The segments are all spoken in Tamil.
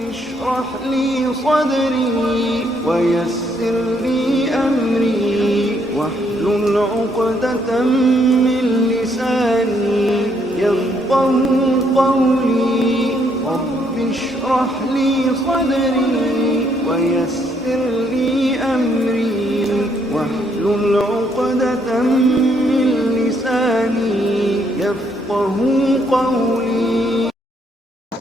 اشرح لي صدري ويسر لي أمري واحلل عقدة من لساني يفقهوا قولي رب اشرح لي صدري ويسر لي أمري واحلل عقدة من لساني يفقهوا قولي.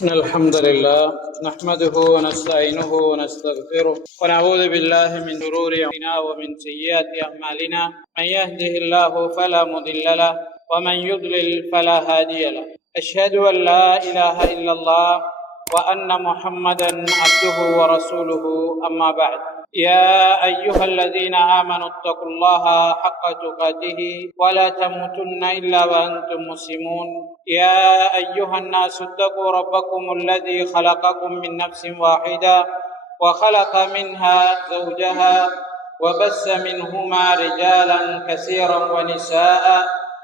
الحمد لله نحمده ونستعينه ونستغفره ونعوذ بالله من شرور أنفسنا ومن سيئات أعمالنا من يهده الله فلا مضل له ومن يضلل فلا هادي له أشهد أن لا إله إلا الله وأن محمدا عبده ورسوله أما بعد يا أيها الذين آمنوا اتقوا الله حق تقاته ولا تموتن إلا وأنتم مسلمون يا أيها الناس اتقوا ربكم الذي خلقكم من نفس واحدة وخلق منها زوجها وبث منهما رجالا كثيرا ونساء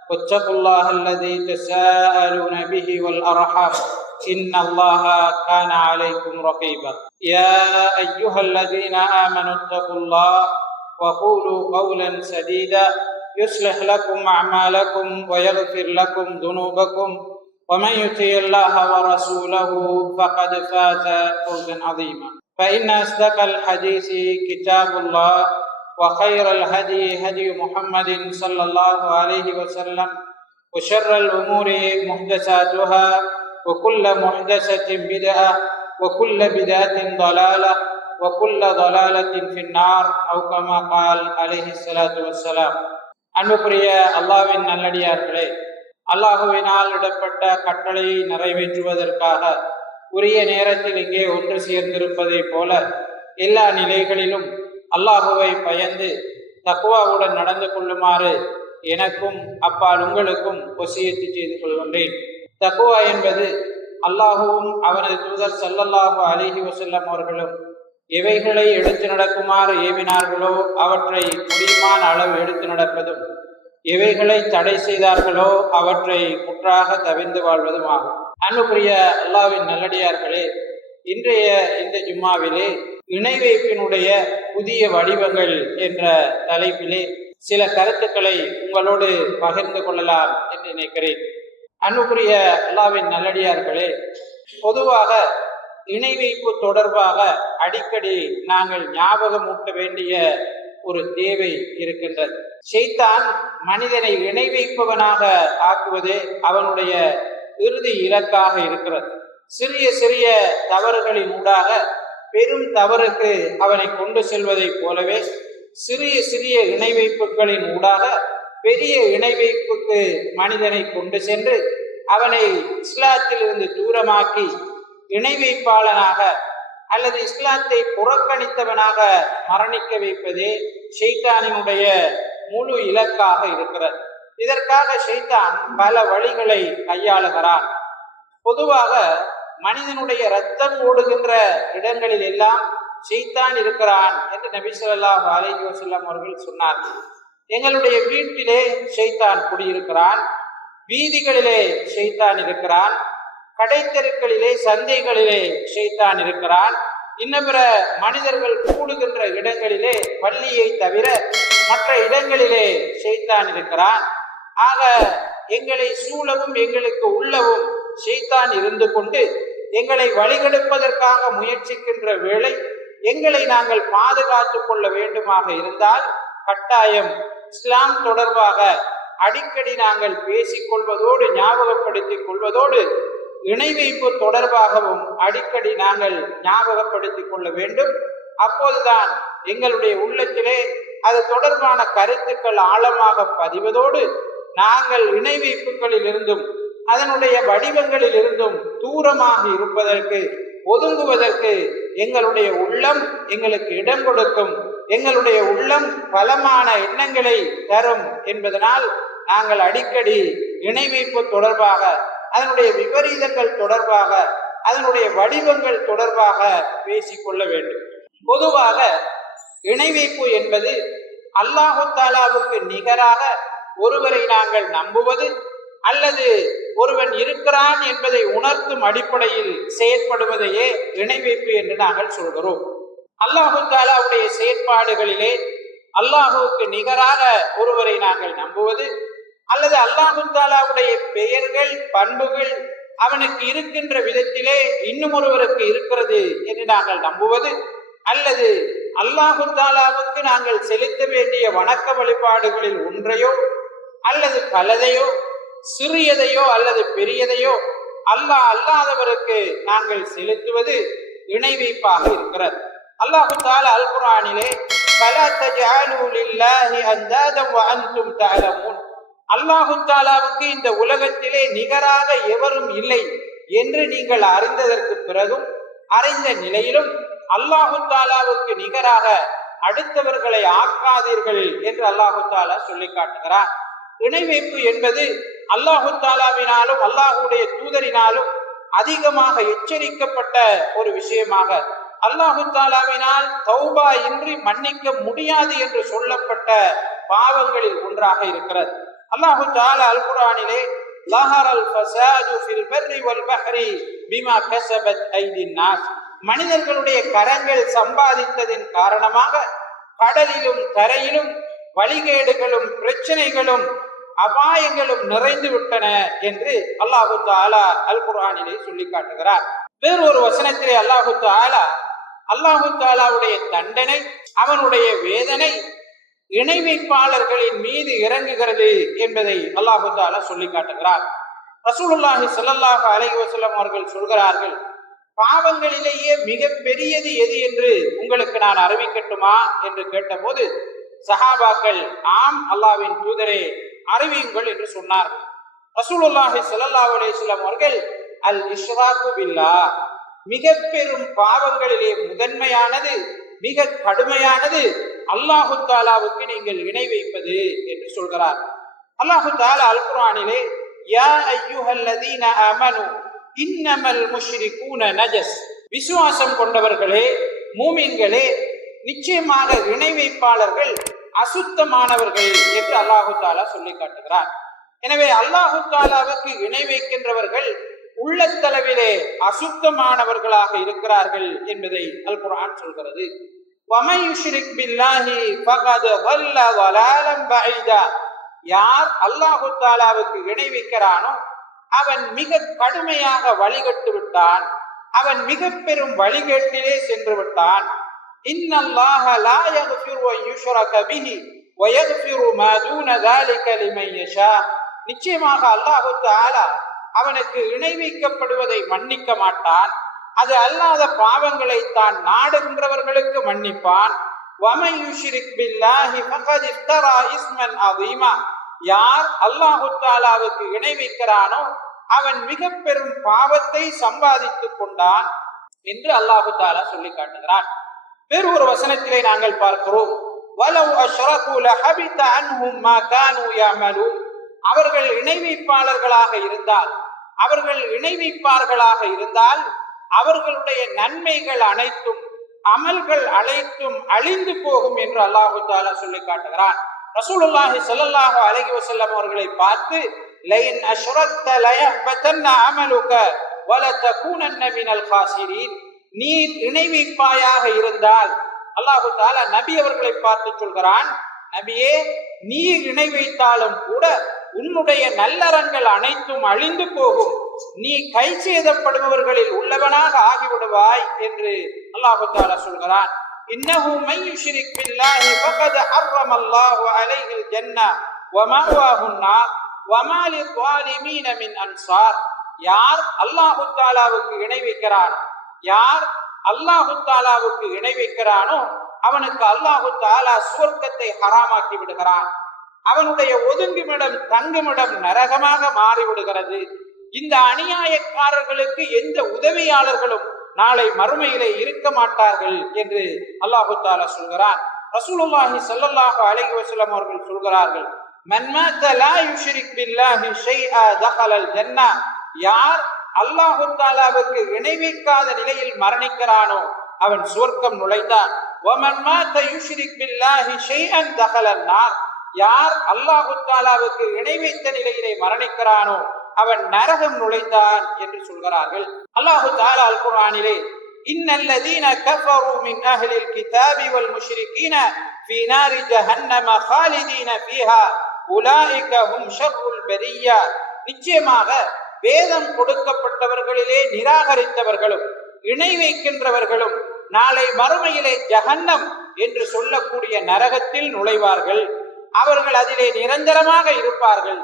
واتقوا الله الذي تساءلون به والأرحام إن الله كان عليكم رقيبا يا أيها الذين آمنوا اتقوا الله وقولوا قولا سديدا يصلح لكم أعمالكم ويغفر لكم ذنوبكم ومن يطع الله ورسوله فقد فاز فوزا عظيما فإن أصدق الحديث كتاب الله وخير الهدي هدي محمد صلى الله عليه وسلم وشر الأمور محدثاتها وكل محدثة بدعة وكل بدعة ضلالة وكل ضلالة في النار أو كما قال عليه الصلاة والسلام. அன்புக்குரிய அல்லாஹ்வின் நல்லடியார்களே, அல்லாஹுவினால் இடப்பட்ட கட்டளையை நிறைவேற்றுவதற்காக உரிய நேரத்தில் இங்கே ஒன்று சேர்ந்திருப்பதை போல எல்லா நிலைகளிலும் அல்லாஹுவை பயந்து தக்வாவுடன் நடந்து கொள்ளுமாறு எனக்கும் அப்பால் உங்களுக்கும் வசியத்து செய்து கொள்கின்றேன். தக்வா என்பது அல்லாஹுவும் அவனது தூதர் ஸல்லல்லாஹு அலைஹி வஸல்லம் அவர்களும் எவைகளை எடுத்து நடக்குமாறு ஏவினார்களோ அவற்றை முடியுமான அளவு எடுத்து நடப்பதும், எவைகளை தடை செய்தார்களோ அவற்றை முற்றாக தவிர்ந்து வாழ்வதும் ஆகும். அன்புக்குரிய அல்லாஹ்வின் நல்லடியார்களே, இன்றைய இந்த ஜும்மாவிலே இணை வைப்பினுடைய புதிய வடிவங்கள் என்ற தலைப்பிலே சில கருத்துக்களை உங்களோடு பகிர்ந்து கொள்ளலாம் என்று நினைக்கிறேன். அன்புக்குரிய அல்லாஹ்வின் நல்லடியார்களே, பொதுவாக இணை வைப்பு தொடர்பாக அடிக்கடி நாங்கள் ஞாபகமூட்ட வேண்டிய ஒரு தேவை இருக்கின்றது. ஷைத்தான் மனிதனை இணை வைப்பவனாக ஆக்குவதே அவனுடைய இறுதி இலக்காக இருக்கிறது. சிறிய சிறிய தவறுகளின் ஊடாக பெரும் தவறுக்கு அவனை கொண்டு செல்வதைப் போலவே சிறிய சிறிய இணை வைப்புகளின் ஊடாக பெரிய இணை வைப்புக்கு மனிதனை கொண்டு சென்று அவனை இஸ்லாத்தில் இருந்து தூரமாக்கி இணை வைப்பாளனாக அல்லது இஸ்லாத்தை புறக்கணித்தவனாக மரணிக்க வைப்பதே ஷைத்தானினுடைய முழு இலக்காக இருக்கிறது. இதற்காக ஷைத்தான் பல வழிகளை கையாளுகிறான். பொதுவாக மனிதனுடைய இரத்தம் ஓடுகின்ற இடங்களில் எல்லாம் ஷைத்தான் இருக்கிறான் என்று நபி ஸல்லல்லாஹு அலைஹி வஸல்லம் அவர்கள் சொன்னார்கள். எங்களுடைய வீட்டிலே ஷைத்தான் குடியிருக்கிறான், வீதிகளிலே ஷைத்தான் இருக்கிறான், கடைத்தெருக்களிலே சந்தைகளிலே ஷைத்தான் இருக்கிறான், இன்னபிற மனிதர்கள் கூடுகின்ற இடங்களிலே பள்ளியை தவிர மற்ற இடங்களிலே ஷைத்தான் இருக்கிறான். ஆக எங்களை சூழவும் எங்களுக்கு உள்ளவும் ஷைத்தான் இருந்து கொண்டு எங்களை வழிகெடுப்பதற்காக முயற்சிக்கின்ற வேளை எங்களை நாங்கள் பாதுகாத்து கொள்ள வேண்டுமாக இருந்தால் கட்டாயம் இஸ்லாம் தொடர்பாக அடிக்கடி நாங்கள் பேசிக்கொள்வதோடு ஞாபகப்படுத்திக் கொள்வதோடு இணை வைப்பு தொடர்பாகவும் அடிக்கடி நாங்கள் ஞாபகப்படுத்திக் கொள்ள வேண்டும். அப்போதுதான் எங்களுடைய உள்ளத்திலே அது தொடர்பான கருத்துக்கள் ஆழமாக பதிவதோடு நாங்கள் இணை வைப்புகளில் இருந்தும் அதனுடைய வடிவங்களில் இருந்தும் தூரமாக இருப்பதற்கு ஒதுங்குவதற்கு எங்களுடைய உள்ளம் எங்களுக்கு இடம் கொடுக்கும், எங்களுடைய உள்ளம் பலமான எண்ணங்களை தரும் என்பதனால் நாங்கள் அடிக்கடி இணை வைப்பு தொடர்பாக அதனுடைய விபரீதங்கள் தொடர்பாக அதனுடைய வடிவங்கள் தொடர்பாக பேசிக்கொள்ள வேண்டும். பொதுவாக இணை வைப்பு என்பது அல்லாஹு தாலாவுக்கு நிகராக ஒருவரை நாங்கள் நம்புவது அல்லது ஒருவன் இருக்கிறான் என்பதை உணர்த்தும் அடிப்படையில் செயற்படுவதையே இணை வைப்பு என்று நாங்கள் சொல்கிறோம். அல்லாஹு தாலாவுடைய செயற்பாடுகளிலே அல்லாஹுவுக்கு நிகராக ஒருவரை நாங்கள் நம்புவது, அல்லது அல்லாஹு தாலாவுடைய பெயர்கள் பண்புகள் அவனுக்கு இருக்கின்ற விதத்திலே இன்னும் ஒருவருக்கு இருக்கிறது என்று நாங்கள் நம்புவது, அல்லது அல்லாஹு தாலாவுக்கு நாங்கள் செலுத்த வேண்டிய வணக்க வழிபாடுகளில் ஒன்றையோ அல்லது பலதையோ சிறியதையோ அல்லது பெரியதையோ அல்லாஹ் அல்லாதவருக்கு நாங்கள் செலுத்துவது இணை வைப்பாக இருக்கிறது. அல்லாஹு தாலா அல் குர்ஆனிலே ஃபலா தஜஅலூ லில்லாஹி அன்தாதன் வ அன்தும் தஅலமூன், அல்லாஹு தாலாவுக்கு இந்த உலகத்திலே நிகராக எவரும் இல்லை என்று நீங்கள் அறிந்ததற்கு பிறகும் அறிந்த நிலையிலும் அல்லாஹு தாலாவுக்கு நிகராக அடுத்தவர்களை ஆக்காதீர்கள் என்று அல்லாஹு தாலா சொல்லி காட்டுகிறார். இணை வைப்பு என்பது அல்லாஹு தாலாவினாலும் அல்லாஹுடைய தூதரினாலும் அதிகமாக எச்சரிக்கப்பட்ட ஒரு விஷயமாக, அல்லாஹு தாலாவினால் தௌபா இன்றி மன்னிக்க முடியாது என்று சொல்லப்பட்ட பாவங்களில் ஒன்றாக இருக்கிறது. அல்லாஹு தாலா அல் குர்ஆனிலே லஹரல் ஃபஸாது ஃபில் பர்ரி வல் பஹ்ரி பிமா கஸபத் ஐதின் நாஸ், மனிதர்களுடைய கரங்கள் சம்பாதித்ததின் காரணமாக கடலிலும் கரையிலும் வழிகேடுகளும் பிரச்சனைகளும் அபாயங்களும் நிறைந்து விட்டன என்று அல்லாஹு தஆலா அல் குர்ஆனிலே சொல்லி காட்டுகிறார். வேறொரு வசனத்திலே அல்லாஹு தஆலாவுடைய தண்டனை, அவனுடைய வேதனை இணை வைப்பாளர்களின் மீது இறங்குகிறது என்பதை அல்லாஹு தஆலா சொல்லி காட்டுகிறார். ரசூலுல்லாஹி ஸல்லல்லாஹு அலைஹி வஸல்லம் அவர்கள் சொல்கிறார்கள், பாவங்களிலேயே மிக பெரியது எது என்று உங்களுக்கு நான் அறிவிக்கட்டுமா என்று கேட்டபோது சஹாபாக்கள் ஆம் அல்லாஹ்வின் தூதரே அறிவியுங்கள் என்று சொன்னார். ரசூலுல்லாஹி ஸல்லல்லாஹு அலைஹி வஸல்லம் அவர்கள் அல் இஷ்ராக்கு பில்லாஹ், மிக பெரும் பாவங்களிலே முதன்மையானது மிக கடுமையானது அல்லாஹு தாலாவுக்கு நீங்கள் இணை வைப்பது என்று சொல்கிறார். அல்லாஹு தாலா அல் குர்ஆனிலே யா அய்யுஹல்லதீன ஆமனு இன்னமல் முஷ்ரிகூன நஜஸ், விசுவாசம் கொண்டவர்களே மூமின்களே நிச்சயமாக இணை வைப்பாளர்கள் அசுத்தமானவர்கள் என்று அல்லாஹு தாலா சொல்லி காட்டுகிறார். எனவே அல்லாஹு தாலாவுக்கு இணை வைக்கின்றவர்கள் உள்ளத்தளவிலே அசுத்தமானவர்களாக இருக்கிறார்கள் என்பதை அல் குர்ஆன் சொல்கிறது. வமன் யுஷ்ரிக் பில்லாஹி ஃபகத் வல்ல வலாலம் பஈதா, யார் அல்லாஹு தாலாவுக்கு இணை வைக்கிறானோ அவன் மிக கடுமையாக வழிகட்டு விட்டான், அவன் மிக பெரும் வழிகேட்டிலே சென்று விட்டான். இன்னல்லாஹ லா யக்ஃபிரு அன் யுஷ்ரக பிஹி வ யக்ஃபிரு மா தூன ذلك லிமன் யஷா, நிச்சயமாக அல்லாஹு தஆலா அவனுக்கு இணை வைக்கப்படுவதை மன்னிக்க மாட்டான், அது அல்லாத பாவங்களை தான் நாடுகின்றவர்களுக்கு மன்னிப்பான். வமன் யுஷ்ரிக் பில்லாஹி ஃபகத் இஃப்தரா இஸ்மன் அதீமா, யார் அல்லாஹு தஆலாவுக்கு இணை வைக்கிறானோ அவன் மிக பெரும் பாவத்தை சம்பாதித்துக் கொண்டான் என்று அல்லாஹு தஆலா சொல்லி காட்டுகிறான். வேறு ஒரு வசனத்திலே நாங்கள் பார்க்கிறோம், வலவ் அஷ்ரகு லஹபித அன்ஹும் மா கானூ யஅமலூன், அவர்கள் இணை வைப்பாளர்களாக இருந்தால், அவர்கள் இணை வைப்பார்களாக இருந்தால் அவர்களுடைய நன்மைகள் அனைத்தும் அமல்கள் அனைத்தும் அழிந்து போகும் என்று அல்லாஹு தஆலா சொல்லி காட்டுகிறான். ரசூலுல்லாஹி ஸல்லல்லாஹு அலைஹி வஸல்லம் அவர்களை பார்த்து லைன் அஷ்ரக்த லயஹ்பதன்ன அமலுக வலதகூனன்ன மினல் காசிரீன், நீ இணை வைப்பாயாக இருந்தால், அல்லாஹு தஆலா நபி அவர்களை பார்த்து சொல்கிறான், நபியே நீ இணை வைத்தாலும் கூட உன்னுடைய நல்லறங்கள் அனைத்தும் அழிந்து போகும், நீ கை சேதப்படுபவர்களில் உள்ளவனாக ஆகிவிடுவாய் என்று அல்லாஹு தஆலா சொல்கிறான். இன்னஹு மன் யுஷ்ரிக் பில்லாஹி ஃபகத் ஹர்ரமல்லாஹு அலைஹில் ஜன்னah வ மஅவாஹுன் நார் வ மா லிஸ்ஸாலிமீன மின் அன்சார், யார் அல்லாஹு தஆலாவுக்கு இணை வைக்கிறானோ, யார் அல்லாஹு தஆலாவுக்கு இணை வைக்கிறானோ அவனுக்கு அல்லாஹு தஆலா சுவர்க்கத்தை ஹராமாக்கி விடுகிறான், அவனுடைய ஒதுங்குமிடம் தங்குமிடம் நரகமாக மாறிவிடுகிறது. இந்த அநியாயக்காரர்களுக்கு எந்த உதவியாளர்களும் நாளை மறுமையிலே இருக்க மாட்டார்கள் என்று அல்லாஹு தஆலா சொல்கிறான். ரசூலுல்லாஹி ஸல்லல்லாஹு அலைஹி வஸல்லம் அவர்கள் சொல்கிறார்கள், மன் மாத லா யுஷ்ரிக் பில்லாஹி ஷைஆ தஹலல் ஜன்னah, யார் அல்லாஹு தஆலாவுக்கு இணை வைக்காத நிலையில் மரணிக்கிறானோ அவன் சுவர்க்கம் நுழைந்தான். வமன் மாத யுஷ்ரிக் பில்லாஹி ஷைஅன் தஹலன் நார், யார் அல்லாஹு தஆலாவுக்கு இணை வைத்த நிலையிலே மரணிக்கிறானோ அவன் நரகம் நுழைந்தான் என்று சொல்கிறார்கள். அல்லாஹு தஆலா அல் குர்ஆனிலே இன்னல்லதீன கஃபரு மின் அஹ்லில் கிதாபி வல் முஷ்ரிகீன ஃபீ நாரி ஜஹன்னம காலிதீன ஃபீஹா உலாயிக ஹும் ஷர்ருல் பரிய்யா, நிச்சயமாக வேதம் கொடுக்கப்பட்டவர்களிலே நிராகரித்தவர்களும் இணை வைக்கின்றவர்களும் நாளை மறுமையிலே ஜஹன்னம் என்று சொல்லக்கூடிய நரகத்தில் நுழைவார்கள். அவர்கள் அதிலே நிரந்தரமாக இருப்பார்கள்.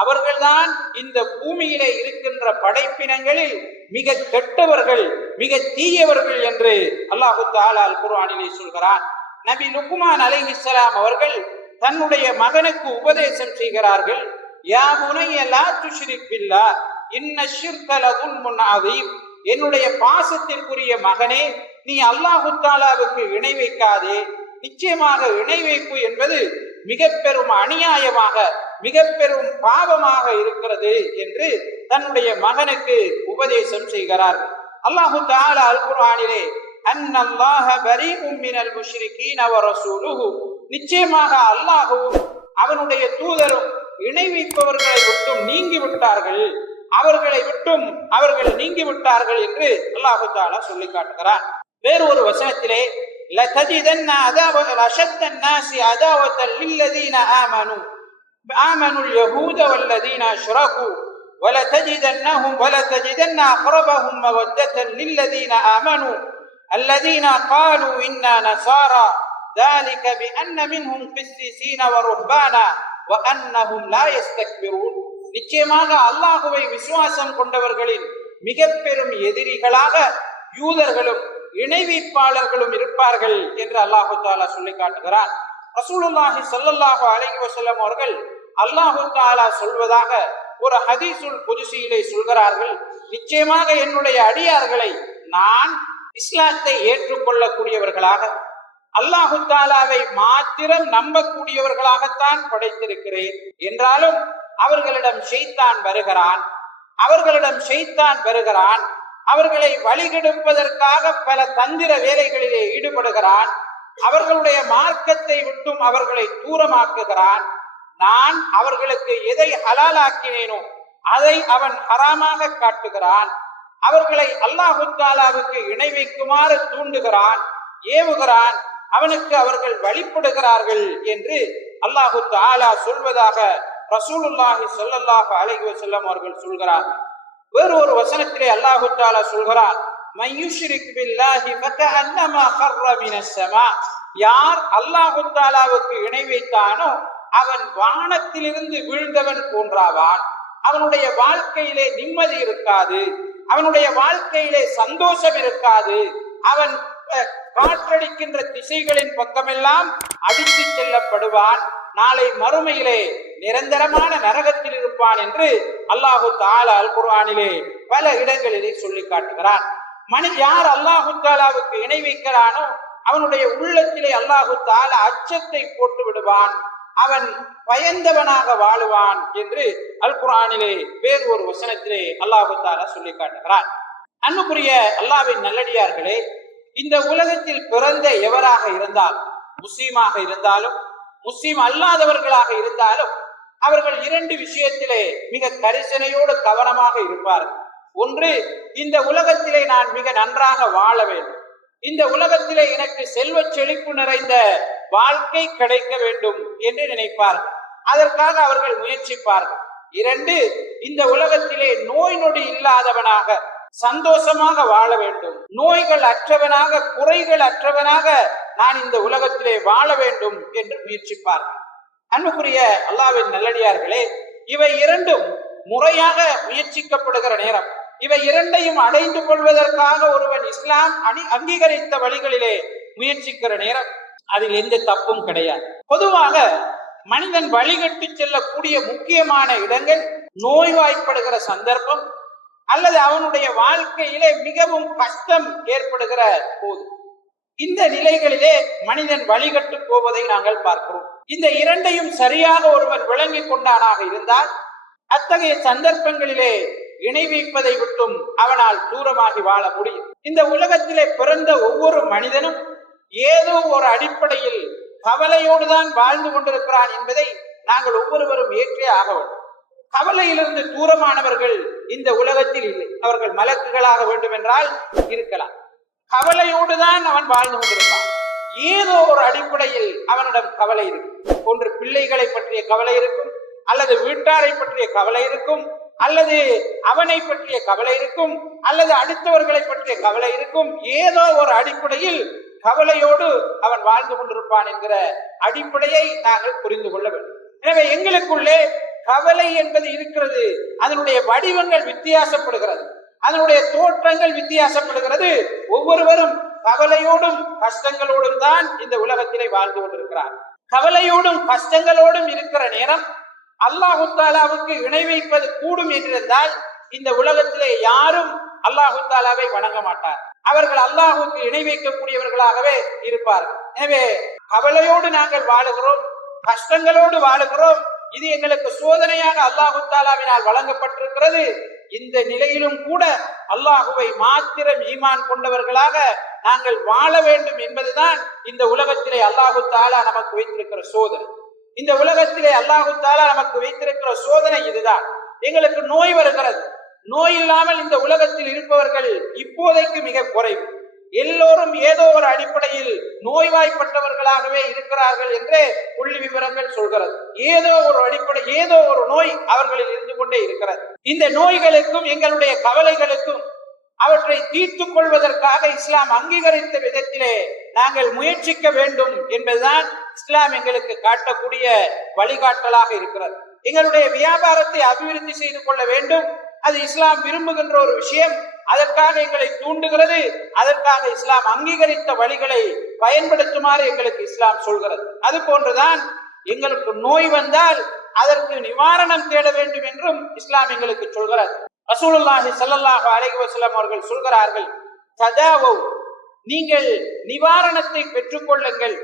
அவர்கள்தான் இந்த பூமியிலே இருக்கின்ற படைப்பினங்களில் மிக கெட்டவர்கள், மிக தீயவர்கள் என்று அல்லாஹு தஆலா அல் குர்ஆனிலே சொல்கிறான். நபி லுக்மான் அலைஹிஸ்ஸலாம் அவர்கள் தன்னுடைய மகனுக்கு உபதேசம் செய்கிறார்கள். யா புனைய லா துஷ்ரிக் பில்லாஹ் இன்ன ஷிர்க லதுல்முன் அதீம், என்னுடைய பாசத்திற்குரிய மகனே, நீ அல்லாஹு தஆலாவுக்கு இணை வைக்காதே. நிச்சயமாக இணை வைப்பு என்பது மிக பெரும் அநியாயமாக, மிக பெரும் பாவமாக இருக்கிறது என்று தன்னுடைய மகனுக்கு உபதேசம் செய்கிறார்கள். அல்லாஹு தஆலா அல் குர்ஆனிலே அன்னல்லாஹ பரீஉம் மினல் முஷ்ரிகீன வ ரசூலுஹு, நிச்சயமாக அல்லாஹ்வும் அவனுடைய தூதரும் இணை வைப்பவர்களை விட்டும் நீங்கி விட்டார்கள், அவர்கள் நீங்கி விட்டார்கள் என்று அல்லாஹு தஆலா சொல்லி காட்டுகிறார். வேறு ஒரு வசனத்திலே லதஜிதன்ன அஷத்தன் நாஸி அதாவத்தன் லில்லதீன ஆமனுல் யஹூத வல்லதீன அஷ்ரகு வலதஜிதன்ன அக்ரபஹும் மவத்தன் லில்லதீன ஆமனு அல்லதீன قالوا إنا نصارى ذلك بأن منهم قسيسين ورهبانا وأنهم لا يستكبرون, நிச்சயமாக அல்லாஹுவை விசுவாசம் கொண்டவர்களின் மிக பெரும் எதிரிகளாக யூதர்களும் இணை வைப்பாளர்களும் இருப்பார்கள் என்று அல்லாஹு தஆலா சொல்லி காட்டுகிறார். ரசூலுல்லாஹி ஸல்லல்லாஹு அலைஹி வஸல்லம் அவர்கள் அல்லாஹு தஆலா சொல்வதாக ஒரு ஹதீஸுல் குதுஸியிலே சொல்கிறார்கள், நிச்சயமாக என்னுடைய அடியார்களை நான் இஸ்லாத்தை ஏற்றுக்கொள்ளக்கூடியவர்களாக, அல்லாஹு தஆலாவை மாத்திரம் நம்பக்கூடியவர்களாகத்தான் படைத்திருக்கிறேன். என்றாலும் அவர்களிடம் ஷைத்தான் வருகிறான், அவர்களை வழிகெடுப்பதற்காக பல தந்திர வேலைகளிலே ஈடுபடுகிறான், அவர்களுடைய மார்க்கத்தை விட்டும் அவர்களை தூரமாக்குகிறான். நான் அவர்களுக்கு எதை ஹலாலாக்கினேனோ அதை அவன் ஹராமாக காட்டுகிறான், அவர்களை அல்லாஹு தஆலாவுக்கு இணை வைக்குமாறு தூண்டுகிறான், ஏவுகிறான், அவனுக்கு அவர்கள் வழிபடுகிறார்கள் என்று அல்லாஹு தஆலா சொல்வதாக ரசூலுல்லாஹி ஸல்லல்லாஹு அலைஹி வஸல்லம் அவர்கள் சொல்கிறார்கள். வேறு ஒரு வசனத்திலே அல்லாஹு தஆலா சொல்கிறார், மய்யுஷ்ரிக் பில்லாஹி ஃபகஅன்னமா கர்ர மினஸ் ஸமா, யார் அல்லாஹு தஆலாவுக்கு இணை வைத்தானோ அவன் வானத்திலிருந்து வீழ்ந்தவன் போன்றாவான். அவனுடைய வாழ்க்கையிலே நிம்மதி இருக்காது, அவனுடைய வாழ்க்கையிலே சந்தோஷம் இருக்காது, அவன் காற்றடிக்கின்ற திசைகளின் பக்கமெல்லாம் அடித்து செல்லப்படுவான், நாளை மறுமையிலே நிரந்தரமான நரகத்தில் இருப்பான் என்று அல்லாஹு தஆலா அல் குர்ஆனிலே பல இடங்களிலே சொல்லி காட்டுகிறான். யார் அல்லாஹு தஆலாவுக்கு இணை வைக்கிறானோ அவனுடைய உள்ளத்திலே அல்லாஹு தஆலா அச்சத்தை போட்டு விடுவான், அவன் பயந்தவனாக வாழுவான் என்று அல் குர்ஆனிலே வேறு ஒரு வசனத்திலே அல்லாஹு தஆலா சொல்லி காட்டுகிறான். அன்புக்குரிய அல்லாஹ்வின் நல்லடியார்களே, இந்த உலகத்தில் பிறந்த எவராக இருந்தாலும், முஸ்லீமாக இருந்தாலும் முஸ்லீம் அல்லாதவர்களாக இருந்தாலும், அவர்கள் இரண்டு விஷயத்திலே மிக கரிசனையோடு கவனமாக இருப்பார்கள். ஒன்று, இந்த உலகத்திலே நான் மிக நன்றாக வாழ வேண்டும், இந்த உலகத்திலே எனக்கு செல்வ செழிப்பு நிறைந்த வாழ்க்கை கிடைக்க வேண்டும் என்று நினைப்பார்கள். அதற்காக அவர்கள் முயற்சிப்பார்கள். இரண்டு, இந்த உலகத்திலே நோய் நொடி இல்லாதவனாக சந்தோஷமாக வாழ வேண்டும், நோய்கள் அற்றவனாக, குறைகள் அற்றவனாக நான் இந்த உலகத்திலே வாழ வேண்டும் என்று முயற்சிப்பார்கள். அன்புக்குரிய அல்லாஹ்வின் நல்லடியார்களே, இவை இரண்டும் முறையாக முயற்சிக்கப்படுகிற நேரம், இவை இரண்டையும் அடைந்து கொள்வதற்காக ஒருவன் இஸ்லாம் அங்கீகரித்த வழிகளிலே முயற்சிக்கிற நேரம் அதில் எந்த தப்பும் கிடையாது. பொதுவாக மனிதன் வழிகட்டு செல்லக்கூடிய முக்கியமான இடங்கள் நோய்வாய்ப்படுகிற சந்தர்ப்பம் அல்லது அவனுடைய வாழ்க்கையிலே மிகவும் கஷ்டம் ஏற்படுகிற போது, இந்த நிலைகளிலே மனிதன் வழிகட்டு போவதை நாங்கள் பார்க்கிறோம். இந்த இரண்டையும் சரியாக ஒருவன் விளங்கி கொண்டானாக இருந்தால் அத்தகைய சந்தர்ப்பங்களிலே இணை வைப்பதை விட்டும் அவனால் தூரமாகி வாழ முடியும். இந்த உலகத்திலே பிறந்த ஒவ்வொரு மனிதனும் ஏதோ ஒரு அடிப்படையில் கவலையோடு தான் வாழ்ந்து கொண்டிருக்கிறான் என்பதை நாங்கள் ஒவ்வொருவரும் ஏற்றே ஆக வேண்டும். கவலையிலிருந்து தூரமானவர்கள் இந்த உலகத்தில் இல்லை. அவர்கள் மலக்குகளாக வேண்டும் என்றால் இருக்கலாம். கவலையோடு தான் அவன் வாழ்ந்து கொண்டிருப்பான். ஏதோ ஒரு அடிப்படையில் அவனிடம் கவலை இருக்கும். ஒன்று பிள்ளைகளை பற்றிய கவலை இருக்கும், அல்லது வீட்டாரை பற்றிய கவலை இருக்கும், அல்லது அவனை பற்றிய கவலை இருக்கும், அல்லது அடுத்தவர்களை பற்றிய கவலை இருக்கும். ஏதோ ஒரு அடிப்படையில் கவலையோடு அவன் வாழ்ந்து கொண்டிருப்பான் என்கிற அடிப்படையை நாங்கள் புரிந்து கொள்ள வேண்டும். எனவே எங்களுக்குள்ளே கவலை என்பது இருக்கிறது. அதனுடைய வடிவங்கள் வித்தியாசப்படுகிறது, அதனுடைய தோற்றங்கள் வித்தியாசப்படுகிறது. ஒவ்வொருவரும் கவலையோடும் கஷ்டங்களோடும் தான் இந்த உலகத்திலே வாழ்ந்து கொண்டிருக்கிறார். கவலையோடும் கஷ்டங்களோடும் இருக்கிற நேரம் அல்லாஹு தாலாவுக்கு இணை வைப்பது கூடும் என்றிருந்தால் இந்த உலகத்திலே யாரும் அல்லாஹு தாலாவை வணங்க மாட்டார். அவர்கள் அல்லாஹுக்கு இணை வைக்கக்கூடியவர்களாகவே இருப்பார்கள். எனவே கவலையோடு நாங்கள் வாழுகிறோம், கஷ்டங்களோடு வாழுகிறோம். இது எங்களுக்கு சோதனையாக அல்லாஹு தாலாவினால் வழங்கப்பட்டிருக்கிறது. இந்த நிலையிலும் கூட அல்லாஹுவை மாத்திரம் ஈமான் கொண்டவர்களாக நாங்கள் வாழ வேண்டும் என்பதுதான் இந்த உலகத்திலே அல்லாஹு தாலா நமக்கு வைத்திருக்கிற சோதனை. இந்த உலகத்திலே அல்லாஹு தாலா நமக்கு வைத்திருக்கிற சோதனை இதுதான். எங்களுக்கு நோய் வருகிறது. நோய் இல்லாமல் இந்த உலகத்தில் இருப்பவர்கள் இப்போதைக்கு மிக குறைவு. எல்லோரும் ஏதோ ஒரு அடிப்படையில் நோய்வாய்ப்பட்டவர்களாகவே இருக்கிறார்கள் என்று புள்ளி விவரங்கள் சொல்கிறது. ஏதோ ஒரு அடிப்படை, ஏதோ ஒரு நோய் அவர்களில் இருந்து கொண்டே இருக்கிறது. இந்த நோய்களுக்கும் எங்களுடைய கவலைகளுக்கும் அவற்றை தீர்த்துக் கொள்வதற்காக இஸ்லாம் அங்கீகரித்த விதத்திலே நாங்கள் முயற்சிக்க வேண்டும் என்பதுதான் இஸ்லாம் எங்களுக்கு காட்டக்கூடிய வழிகாட்டலாக இருக்கிறது. எங்களுடைய வியாபாரத்தை அபிவிருத்தி செய்து கொள்ள வேண்டும், அது இஸ்லாம் விரும்புகின்ற ஒரு விஷயம். அதற்காக எங்களை தூண்டுகிறது. அதற்காக இஸ்லாம் அங்கீகரித்த வழிகளை பயன்படுத்துமாறு எங்களுக்கு இஸ்லாம் சொல்கிறது. அது போன்றுதான் எங்களுக்கு நோய் வந்தால் அதற்கு நிவாரணம் தேட வேண்டும் என்றும் இஸ்லாம் எங்களுக்கு சொல்கிறது. ரசூலுல்லாஹி ஸல்லல்லாஹு அலைஹி வஸல்லம் அவர்கள் சொல்கிறார்கள், ததாவவ், நீங்கள் நிவாரணத்தை பெற்றுக் கொள்ளுங்கள்,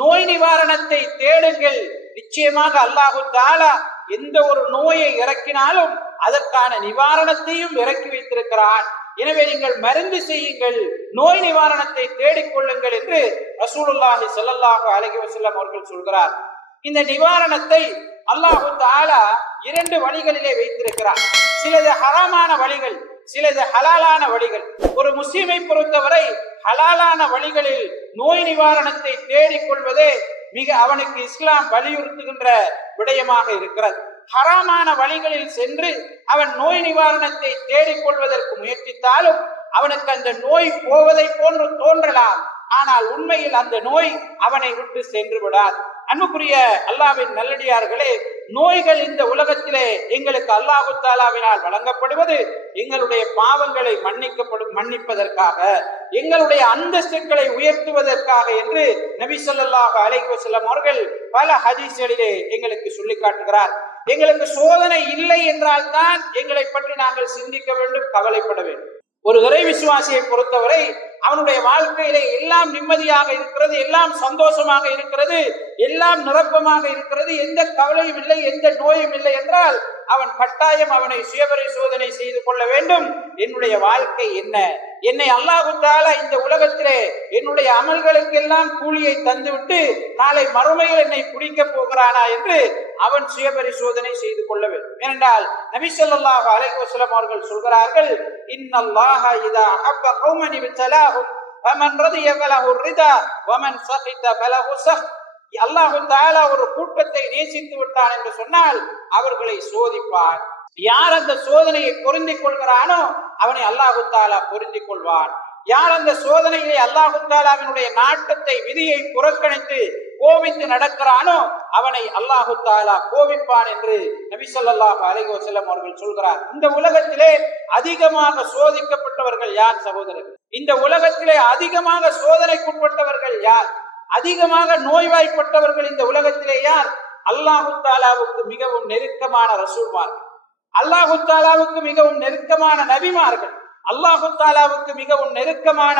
நோய் நிவாரணத்தை தேடுங்கள். நிச்சயமாக அல்லாஹு தஆலா எந்த ஒரு நோயை இறக்கினாலும் அதற்கான நிவாரணத்தையும் இறக்கி வைத்திருக்கிறான். எனவே நீங்கள் மருந்து செய்யுங்கள், நோய் நிவாரணத்தை தேடிக்கொள்ளுங்கள் என்று ரசூலுல்லாஹி ஸல்லல்லாஹு அலைஹி வஸல்லம் அவர்கள் சொல்கிறார். இந்த நிவாரணத்தை அல்லாஹு தஆலா இரண்டு வழிகளிலே வைத்திருக்கிறார். சிலது ஹராமான வழிகள், சிலது ஹலாலான வழிகள். ஒரு முஸ்லிமை பொறுத்தவரை ஹலாலான வழிகளில் நோய் நிவாரணத்தை தேடிக்கொள்வதே மிக அவனுக்கு இஸ்லாம் வலியுறுத்துகின்ற விடயமாக இருக்கிறது. ஹராமான வழிகளில் சென்று அவன் நோய் நிவாரணத்தை தேடிக்கொள்வதற்கு முயற்சித்தாலும் அவனுக்கு அந்த நோய் போவதை போன்று தோன்றலாம், ஆனால் உண்மையில் அந்த நோய் அவனை விட்டு சென்று விடாது. அன்புக்குரிய அல்லாஹ்வின் நல்லடியார்களே, நோய்கள் இந்த உலகத்திலே எங்களுக்கு அல்லாஹு தஆலாவினால் வழங்கப்படுவது எங்களுடைய பாவங்களை மன்னிப்பதற்காக, எங்களுடைய அந்தஸ்துகளை உயர்த்துவதற்காக என்று நபி ஸல்லல்லாஹு அலைஹி வஸல்லம் அவர்கள் பல ஹதீஸ்களிலே எங்களுக்கு சொல்லி காட்டுகிறார். எங்களுக்கு சோதனை இல்லை என்றால் தான் எங்களை பற்றி நாங்கள் சிந்திக்க வேண்டும், கவலைப்பட வேண்டும். ஒரு இறை விசுவாசியை பொறுத்தவரை அவனுடைய வாழ்க்கையிலே எல்லாம் நிம்மதியாக இருக்கிறது, எல்லாம் சந்தோஷமாக இருக்கிறது, எல்லாம் நிரப்பமாக இருக்கிறது, எந்த கவலையும் இல்லை, எந்த நோயும் இல்லை என்றால் அவன் கட்டாயம் அவனை சுயபரிசோதனை செய்து கொள்ள வேண்டும். என்னுடைய வாழ்க்கை என்ன? என்னை அல்லாஹ் தஆலா இந்த உலகத்திலே என்னுடைய அமல்களுக்கெல்லாம் கூலியை தந்துவிட்டு நாளை மறுமையில் என்னை பிடிக்க போகிறானா என்று அவன் சுயபரிசோதனை செய்து கொள்ள வேண்டும். ஏனென்றால் நபி ஸல்லல்லாஹு அலைஹி வஸல்லம் அவர்கள் சொல்கிறார்கள், இன்னல்லாஹ இதா அஹப்ப கௌமன் இப்தலாஹும் ஃபமன் ரதிய ஃபலஹு ரிதா வமன் சகித ஃபலஹு சஹ். அல்லாஹ் தஆலா ஒரு கூட்டத்தை நேசித்து விட்டான் என்று சொன்னால் அவர்களை சோதிப்பான். யார் அந்த சோதனையை பொருந்திக் கொள்கிறானோ அவனை அல்லாஹ் தஆலா பொருந்திக் கொள்வான். யார் அந்த சோதனையிலே அல்லாஹ் தஆலாவினுடைய நாட்டத்தை, விதியை புறக்கணித்து கோபித்து நடக்கிறானோ அவனை அல்லாஹ் தஆலா கோபிப்பான் என்று நபி ஸல்லல்லாஹு அலைஹி வஸல்லம் அவர்கள் சொல்கிறார். இந்த உலகத்திலே அதிகமாக சோதிக்கப்பட்டவர்கள் யார் சகோதரர்கள்? இந்த உலகத்திலே அதிகமாக சோதனைக்குட்பட்டவர்கள் யார்? அதிகமாக நோய்வாய்ப்பட்டவர்கள் இந்த உலகத்திலே யார்? அல்லாஹ் தஆலாவுக்கு மிகவும் நெருக்கமான ரசூல்மார்கள், அல்லாஹ் தஆலாவுக்கு மிகவும் நெருக்கமான நபிமார்கள், அல்லாஹ் தஆலாவுக்கு மிகவும் நெருக்கமான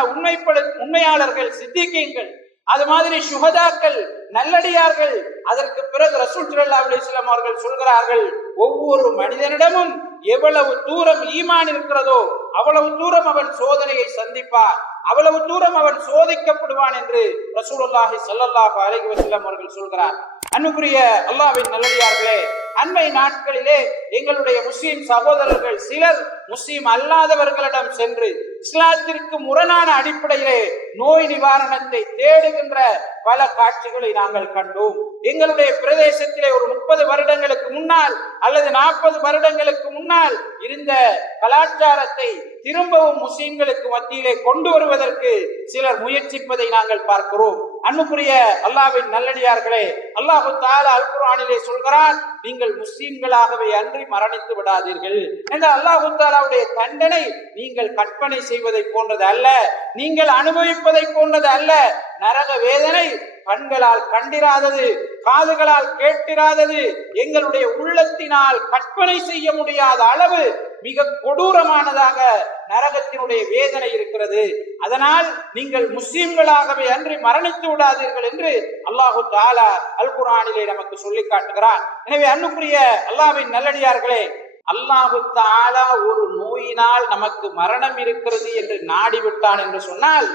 உண்மையாளர்கள், சித்திகீன்கள், அது மாதிரி சுஹதாக்கள், நல்லடியார்கள். அதற்கு பிறகு ரசூல் ஸல்லல்லாஹு அலைஹி வஸல்லம் அவர்கள் சொல்கிறார்கள், ஒவ்வொரு மனிதனிடமும் எவ்வளவு தூரம் ஈமான் இருக்கிறதோ அவ்வளவு தூரம் அவன் சோதனையை சந்திப்பான், அவ்வளவு தூரம் அவன் சோதிக்கப்படுவான் என்று ரசூலுல்லாஹி ஸல்லல்லாஹு அலைஹி வஸல்லம் அவர்கள் சொல்கிறார். அன்புக்குரிய அல்லாஹ்வின் நல்லடியார்களே, அண்மை நாட்களிலே எங்களுடைய முஸ்லிம் சகோதரர்கள் சிலர் முஸ்லிம் அல்லாதவர்களிடம் சென்று இஸ்லாத்திற்கு முரணான அடிப்படையிலே நோய் நிவாரணத்தை தேடுகின்ற பல காட்சிகளை நாங்கள் கண்டோம். எங்களுடைய பிரதேசத்திலே ஒரு 30 வருடங்களுக்கு முன்னால் அல்லது 40 வருடங்களுக்கு முன்னால் இருந்த கலாச்சாரத்தை திரும்பவும் முஸ்லிம்களுக்கு மத்தியிலே கொண்டு வருவதற்கு சிலர் முயற்சிப்பதை நாங்கள் பார்க்கிறோம். அன்புக்குரிய அல்லாஹ்வின் நல்லடியார்களே, அல்லாஹ் தஆலா அல் குர்ஆனிலே சொல்கிறான், நீங்கள் முஸ்லிம்களாகவே அன்றி மரணித்து விடாதீர்கள் என்ற அல்லாஹ் தஆலாவுடைய தண்டனை நீங்கள் கற்பனை செய்வதை போன்றது அல்ல, நீங்கள் அனுபவிப்பதை போன்றது அல்ல. நரக வேதனை கண்களால் கண்டிராதது, காதுகளால் கேட்டிராதது, எங்களுடைய உள்ளத்தினால் கற்பனை செய்ய முடியாத அளவு மிக கொடூரமானதாக நரகத்தினுடைய வேதனை இருக்கிறது. அதனால் நீங்கள் முஸ்லிம்களாகவே அன்றி மரணித்து விடாதீர்கள் என்று அல்லாஹ் தஆலா அல் குர்ஆனிலே நமக்கு சொல்லி காட்டுகிறார். எனவே அன்புக்குரிய அல்லாஹ்வின் நல்லடியார்களே, அல்லாஹ் தஆலா ஒரு நோயினால் நமக்கு மரணம் இருக்கிறது என்று நாடிவிட்டான் என்று சொன்னால்,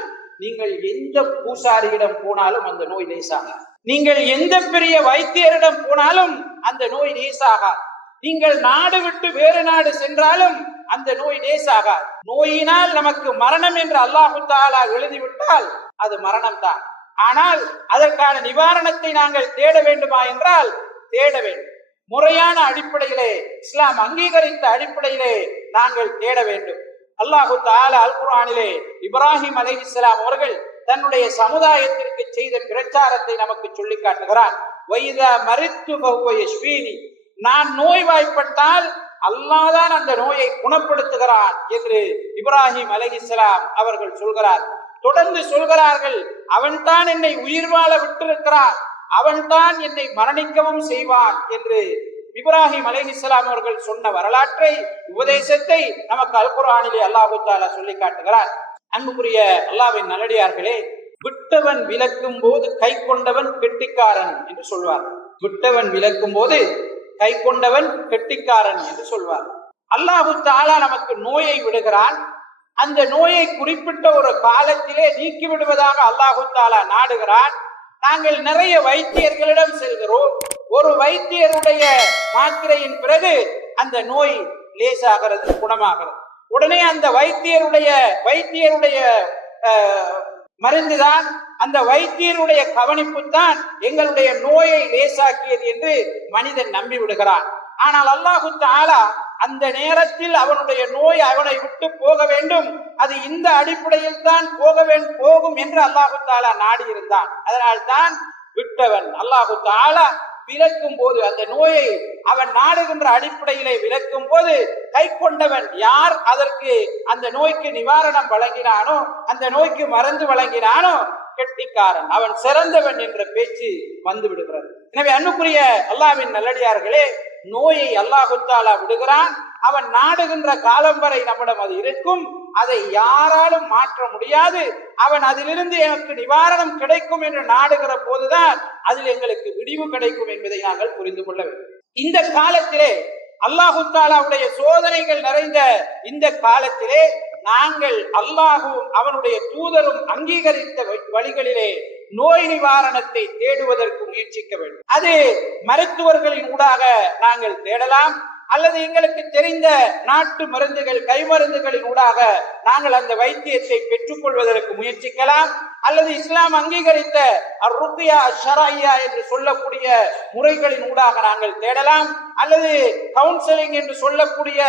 நீங்கள் எந்த பூசாரியிடம் போனாலும் அந்த நோய் லேசாகாது. நீங்கள் எந்த பெரிய வைத்தியரிடம் போனாலும் அந்த நோய் லேசாகாது. நீங்கள் நாடு விட்டு வேறு நாடு சென்றாலும் அந்த நோய் லேசாகாது. நோயினால் நமக்கு மரணம் என்று அல்லாஹ் தஆலா எழுதிவிட்டால் அது மரணம் தான். ஆனால் அதற்கான நிவாரணத்தை நாங்கள் தேட வேண்டுமா என்றால் தேட வேண்டும். முறையான அடிப்படையிலே, இஸ்லாம் அங்கீகரித்த அடிப்படையிலே நாங்கள் தேட வேண்டும். அல்லாஹ் தஆலா அல் குர்ஆனிலே இப்ராஹிம் அலைஹிஸ்ஸலாம் அவர்கள் தன்னுடைய சமுதாயத்திற்கு செய்த பிரச்சாரத்தை நமக்கு சொல்லி காட்டுகிறார். வைதா மரித்து ஃபஹுவ யஷ்ஃபீனி, நான் நோய்வாய்ப்பட்டால் அல்லாஹ் தான் அந்த நோயை குணப்படுத்துகிறான் என்று இப்ராஹிம் அலைஹிஸ்ஸலாம் அவர்கள் சொல்கிறார். தொடர்ந்து சொல்கிறார்கள், அவன்தான் என்னை உயிர் வாழ விட்டிருக்கிறான், அவன்தான் என்னை மரணிக்கவும் செய்வான் என்று இப்ராஹிம் அலைஹிஸ்ஸலாம் அவர்கள் சொன்ன வரலாற்றை, உபதேசத்தை நமக்கு அல் குர்ஆனிலே அல்லாஹ் தஆலா சொல்லி காட்டுகிறார். அன்புக்குரிய அல்லாஹ்வின் நல்லடியார்களே, விட்டவன் விலக்கும் போது கை கொண்டவன் கெட்டிக்காரன் என்று சொல்வார். விட்டவன் விலக்கும் போது கை கொண்டவன் கெட்டிக்காரன் என்று சொல்வார். அல்லாஹ் தஆலா நமக்கு நோயை விடுகிறான். அந்த நோயை குறிப்பிட்ட ஒரு காலத்திலே நீக்கி விடுவதாக அல்லாஹ் தஆலா நாடுகிறான். நாங்கள் நிறைய வைத்தியர்களிடம் செல்கிறோம். ஒரு வைத்தியருடைய மாத்திரையின் பிறகு அந்த நோய் லேசாகிறது, குணமாகிறது. உடனே அந்த வைத்தியருடைய மருந்துதான், அந்த வைத்தியருடைய கவனிப்பு தான் எங்களுடைய நோயை லேசாக்கியது என்று மனிதன் நம்பி விடுகிறான். ஆனால் அல்லாஹ் தஆலா அந்த நேரத்தில் அவனுடைய நோய் அவனை விட்டு போக வேண்டும், அது இந்த அடிப்படையில் தான் போகும் என்று அல்லாஹ் தஆலா நாடி இருந்தான். அதனால் தான் விட்டவன் அல்லாஹ் தஆலா விலக்கும் போது, அந்த நோயை அவன் நாடுகின்ற அடிப்படையிலே விலக்கும் போது கை கொண்டவன் யார், அதற்கு அந்த நோய்க்கு நிவாரணம் வழங்கினானோ, அந்த நோய்க்கு மருந்து வழங்கினானோ, கெட்டிக்காரன், அவன் சிறந்தவன் என்ற பேச்சு வந்து விடுகிறது. எனவே அன்புக்குரிய அல்லாஹ்வின் நல்லடியார்களே, நோயை அல்லாஹ் தஆலா விடுகிறான். அவன் நாடுகின்ற காலம் வரை நம்மிடம் அது இருக்கும். அதை யாராலும் மாற்ற முடியாது. அவன் அதிலிருந்து எனக்கு நிவாரணம் கிடைக்கும் என்று நாடுகிற போதுதான் அதில் எங்களுக்கு விடிவு கிடைக்கும் என்பதை நாங்கள் புரிந்து கொள்ள வேண்டும். இந்த காலத்திலே, அல்லாஹ் தஆலாவுடைய சோதனைகள் நிறைந்த இந்த காலத்திலே, நாங்கள் அல்லாஹும் அவனுடைய தூதரும் அங்கீகரித்த வழிகளிலே நோய் நிவாரணத்தை தேடுவதற்கு முயற்சிக்க வேண்டும். அது மருத்துவர்களின் ஊடாக நாங்கள் தேடலாம், அல்லது எங்களுக்கு தெரிந்த நாட்டு மருந்துகள், கைமருந்துகளின் ஊடாக நாங்கள் அந்த வைத்தியத்தை பெற்றுக் கொள்வதற்கு முயற்சிக்கலாம், அல்லது இஸ்லாம் அங்கீகரித்த அர்-ருக்யா அஷ்-ஷரய்யா என்று சொல்லக்கூடிய முறைகளின் ஊடாக நாங்கள் தேடலாம், அல்லது கவுன்சிலிங் என்று சொல்லக்கூடிய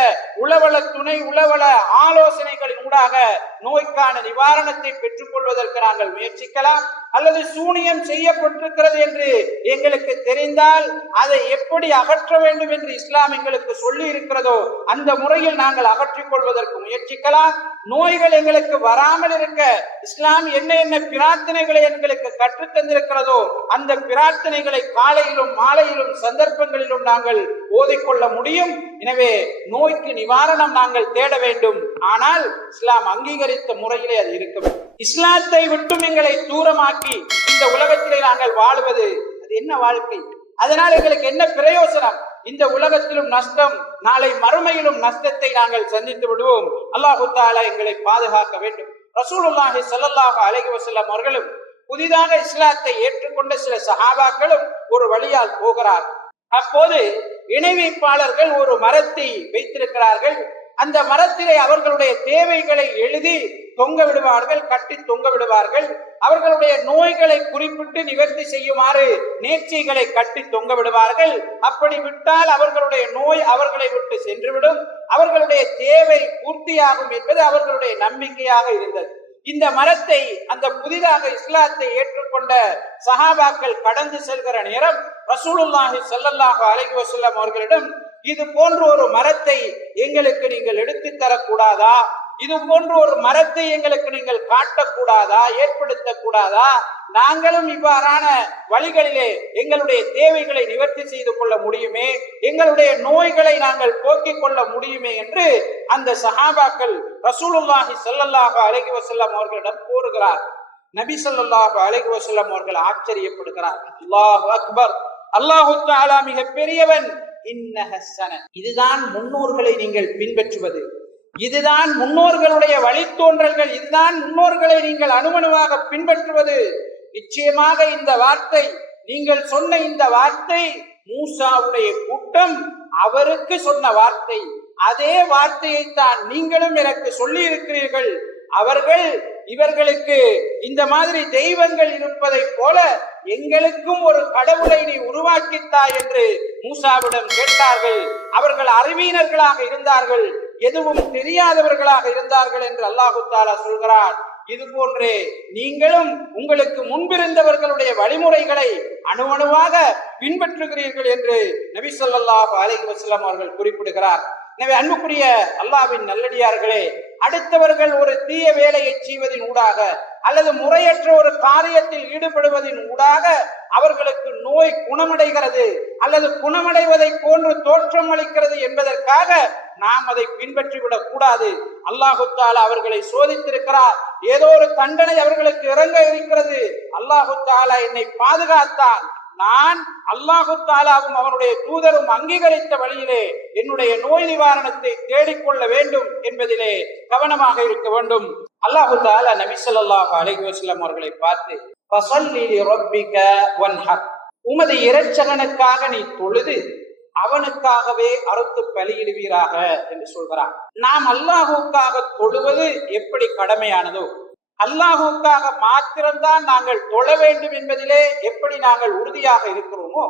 உளவள துணை உளவள ஆலோசனைகளின் ஊடாக நோய்க்கான நிவாரணத்தை பெற்றுக் கொள்வதற்கு நாங்கள் முயற்சிக்கலாம், அல்லது சூனியம் செய்யப்பட்டிருக்கிறது என்று எங்களுக்கு தெரிந்தால் அதை எப்படி அகற்ற வேண்டும் என்று இஸ்லாம் எங்களுக்கு சொல்லி இருக்கிறதோ அந்த முறையில் நாங்கள் அகற்றிக் கொள்வதற்கு முயற்சிக்கலாம். நோய்கள் எங்களுக்கு வராமல் இருக்க இஸ்லாம் என்ன என்ன பிரார்த்தனைகளை எங்களுக்கு கற்றுத் தந்திருக்கிறதோ அந்த பிரார்த்தனைகளை காலையிலும் மாலையிலும் சந்தர்ப்பங்களிலும் நாங்கள் ஓதிக்கொள்ள முடியும். எனவே நோய்க்கு நிவாரணம் நாங்கள் தேட வேண்டும். ஆனால் இஸ்லாம் அங்கீகரித்த முறையிலே அது இருக்க வேண்டும். இஸ்லாத்தை விட்டும் எங்களை தூரமாக்கி இந்த உலகத்திலே நாங்கள் வாழுவது அது என்ன வாழ்க்கை? அதனால் எங்களுக்கு என்ன பிரயோசனம்? இந்த உலகத்திலும் நஷ்டம், நாளை மறுமையிலும் நஷ்டத்தை நாங்கள் சந்தித்து விடுவோம். அல்லாஹ் தஆலா எங்களை பாதுகாக்க வேண்டும். ரசூலுல்லாஹி ஸல்லல்லாஹு அலைஹி வஸல்லம் அவர்களும் புதிதாக இஸ்லாத்தை ஏற்றுக்கொண்ட சில சஹாபாக்களும் ஒரு வழியால் போகிறார். அப்போது இணை வைப்பாளர்கள் ஒரு மரத்தை வைத்திருக்கிறார்கள். அந்த மரத்திலே அவர்களுடைய தேவைகளை எழுதி தொங்க விடுவார்கள், கட்டி தொங்க விடுவார்கள். அவர்களுடைய நோய்களை குறிப்பிட்டு நிவர்த்தி செய்யுமாறு நேர்ச்சைகளை கட்டி தொங்க விடுவார்கள். அப்படி விட்டால் அவர்களுடைய நோய் அவர்களை விட்டு சென்றுவிடும், அவர்களுடைய தேவை பூர்த்தியாகும் என்பது அவர்களுடைய நம்பிக்கையாக இருந்தது. இந்த மரத்தை அந்த புதிதாக இஸ்லாத்தை ஏற்றுக்கொண்ட சஹாபாக்கள் கடந்து செல்கிற நேரம் ரசூலுல்லாஹி ஸல்லல்லாஹு அலைஹி வஸல்லம் அவர்களிடம், இது போன்ற ஒரு மரத்தை எங்களுக்கு நீங்கள் எடுத்து தரக்கூடாதா, இது போன்ற ஒரு மரத்தை எங்களுக்கு நீங்கள் காட்டக்கூடாதா, ஏற்படுத்தக்கூடாதா, நாங்களும் இவ்வாறான வழிகளிலே எங்களுடைய தேவைகளை நிவர்த்தி செய்து கொள்ள முடியுமே, எங்களுடைய நோய்களை நாங்கள் போக்கிக் கொள்ள முடியுமே என்று அந்த சஹாபாக்கள் ரசூலுல்லாஹி ஸல்லல்லாஹு அலைஹி வஸல்லம் அவர்களிடம் கூறுகிறார். நபி ஸல்லல்லாஹு அலைஹி வஸல்லம் அவர்கள் ஆச்சரியப்படுகிறார். அல்லாஹு அக்பர், அல்லாஹு தஆலா மிக பெரியவன். இதுதான் முன்னோர்களை நீங்கள் பின்பற்றுவது, இதுதான் முன்னோர்களுடைய வழித்தோன்றல்கள், இதுதான் முன்னோர்களை நீங்கள் அணுவணுவாக பின்பற்றுவது. நிச்சயமாக இந்த வார்த்தை, நீங்கள் சொன்ன இந்த வார்த்தை மூசாவுடைய கூட்டம் அவருக்கு சொன்ன வார்த்தை. அதே வார்த்தையை தான் நீங்களும் எனக்கு சொல்லி இருக்கிறீர்கள். அவர்கள் இவர்களுக்கு இந்த மாதிரி தெய்வங்கள் இருப்பதை போல எங்களுக்கும் ஒரு கடவுளை நீ உருவாக்கித்தா என்று மூசாவிடம் கேட்டார்கள். அவர்கள் அறிவியனர்களாக இருந்தார்கள், எதுவும் தெரியாதவர்களாக இருந்தார்கள் என்று அல்லாஹு தஆலா சொல்கிறார். இது போன்றே நீங்களும் உங்களுக்கு முன்பிருந்தவர்களுடைய வழிமுறைகளை அணுவணுவாக பின்பற்றுகிறீர்கள் என்று நபி ஸல்லல்லாஹு அலைஹி வஸல்லம் அவர்கள் குறிப்பிடுகிறார். எனவே அன்புக்குரிய அல்லாஹ்வின் நல்லடியார்களே, அடுத்தவர்கள் ஒரு தீய வேலையை செய்வதின் ஊடாக அல்லது முறையற்ற ஒரு காரியத்தில் ஈடுபடுவதின் ஊடாக அவர்களுக்கு நோய் குணமடைகிறது அல்லது குணமடைவதை போன்று தோற்றம் அளிக்கிறது என்பதற்காக நாம் அதை பின்பற்றிவிடக் கூடாது. அல்லாஹு தஆலா அவர்களை சோதித்திருக்கிறார். ஏதோ ஒரு தண்டனை அவர்களுக்கு இறங்க இருக்கிறது. அல்லாஹு தஆலா என்னை பாதுகாத்தான், நான் அல்லாஹு தஆலாவும் அவருடைய தூதரும் அங்கீகரித்த வழியிலே என்னுடைய நோய் நிவாரணத்தை தேடிக்கொள்ள வேண்டும் என்பதிலே கவனமாக இருக்க வேண்டும். அல்லாஹு தஆலா நபி ஸல்லல்லாஹு அலைஹி வஸல்லம் அவர்களை பார்த்து, ஃபஸல்லி லிரப்பிக வன்ஹர், உமது இரட்சகனுக்காக நீ தொழுது அவனுக்காகவே அறுத்து பலியிடுவீராக என்று சொல்கிறார். நாம் அல்லாஹுக்காக தொழுவது எப்படி கடமையானதோ, அல்லாஹுக்காக மாத்திரம்தான் நாங்கள் தொழ வேண்டும் என்பதிலே எப்படி நாங்கள் உறுதியாக இருக்கிறோமோ,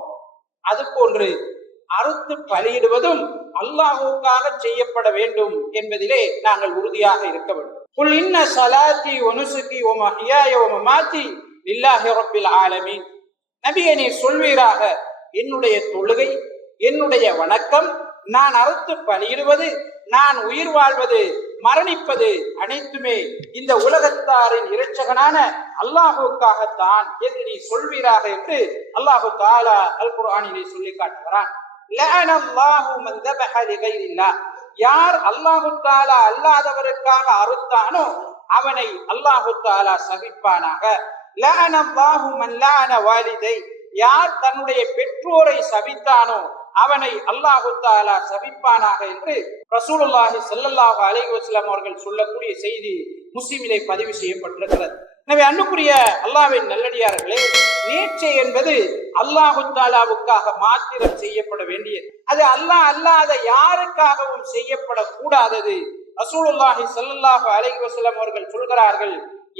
அது போன்று அறுத்து பலியிடுவதும் அல்லாஹுக்காக செய்யப்பட வேண்டும் என்பதிலே நாங்கள் உறுதியாக இருக்க வேண்டும். குல் இன்ன ஸலாத்தி வ நுஸுகி வ மஹ்யாய வ மமாத்தி லில்லாஹி ரப்பில் ஆலமீன். நபியே நீ சொல்வீராக, என்னுடைய தொழுகை, என்னுடைய வணக்கம், நான் அறுத்து பலியிடுவது, நான் உயிர் வாழ்வது, மரணிப்பது அனைத்துமே இந்த உலகத்தாரின் இரட்சகனான அல்லாஹுக்காகத்தான் என்று நீ சொல்வீராக என்று அல்லாஹு தஆலா அல் குர்ஆனிலே சொல்லி காட்டுகிறான். லஅனல்லாஹு மன் தபஹ லிகைரில்லாஹ், யார் அல்லாஹு தஆலா அல்லாதவருக்காக அறுத்தானோ அவனை அல்லாஹு தஆலா சபிப்பானாக. லஅனல்லாஹு மன் லஅன வாலிதை, யார் தன்னுடைய பெற்றோரை சபித்தானோ அவனை அல்லாஹு தஆலா சபிப்பானாக என்று ரசூலுல்லாஹி ஸல்லல்லாஹு அலைஹி வஸல்லம் அவர்கள் சொல்லக்கூடிய செய்தி முஸ்லிமிலே பதிவு செய்யப்பட்டிருக்கிறது. எனவே அன்புக்குரிய அல்லாஹ்வின் நல்லடியார்களே, நேர்ச்சை என்பது அல்லாஹு தஆலாவுக்காக மாத்திரம் செய்யப்பட வேண்டியது. அது அல்லாஹ் அல்லாத யாருக்காகவும் செய்யப்படக்கூடாதது. ரசூலுல்லாஹி ஸல்லல்லாஹு அலைஹி வஸல்லம் அவர்கள் சொல்கிறார்கள்,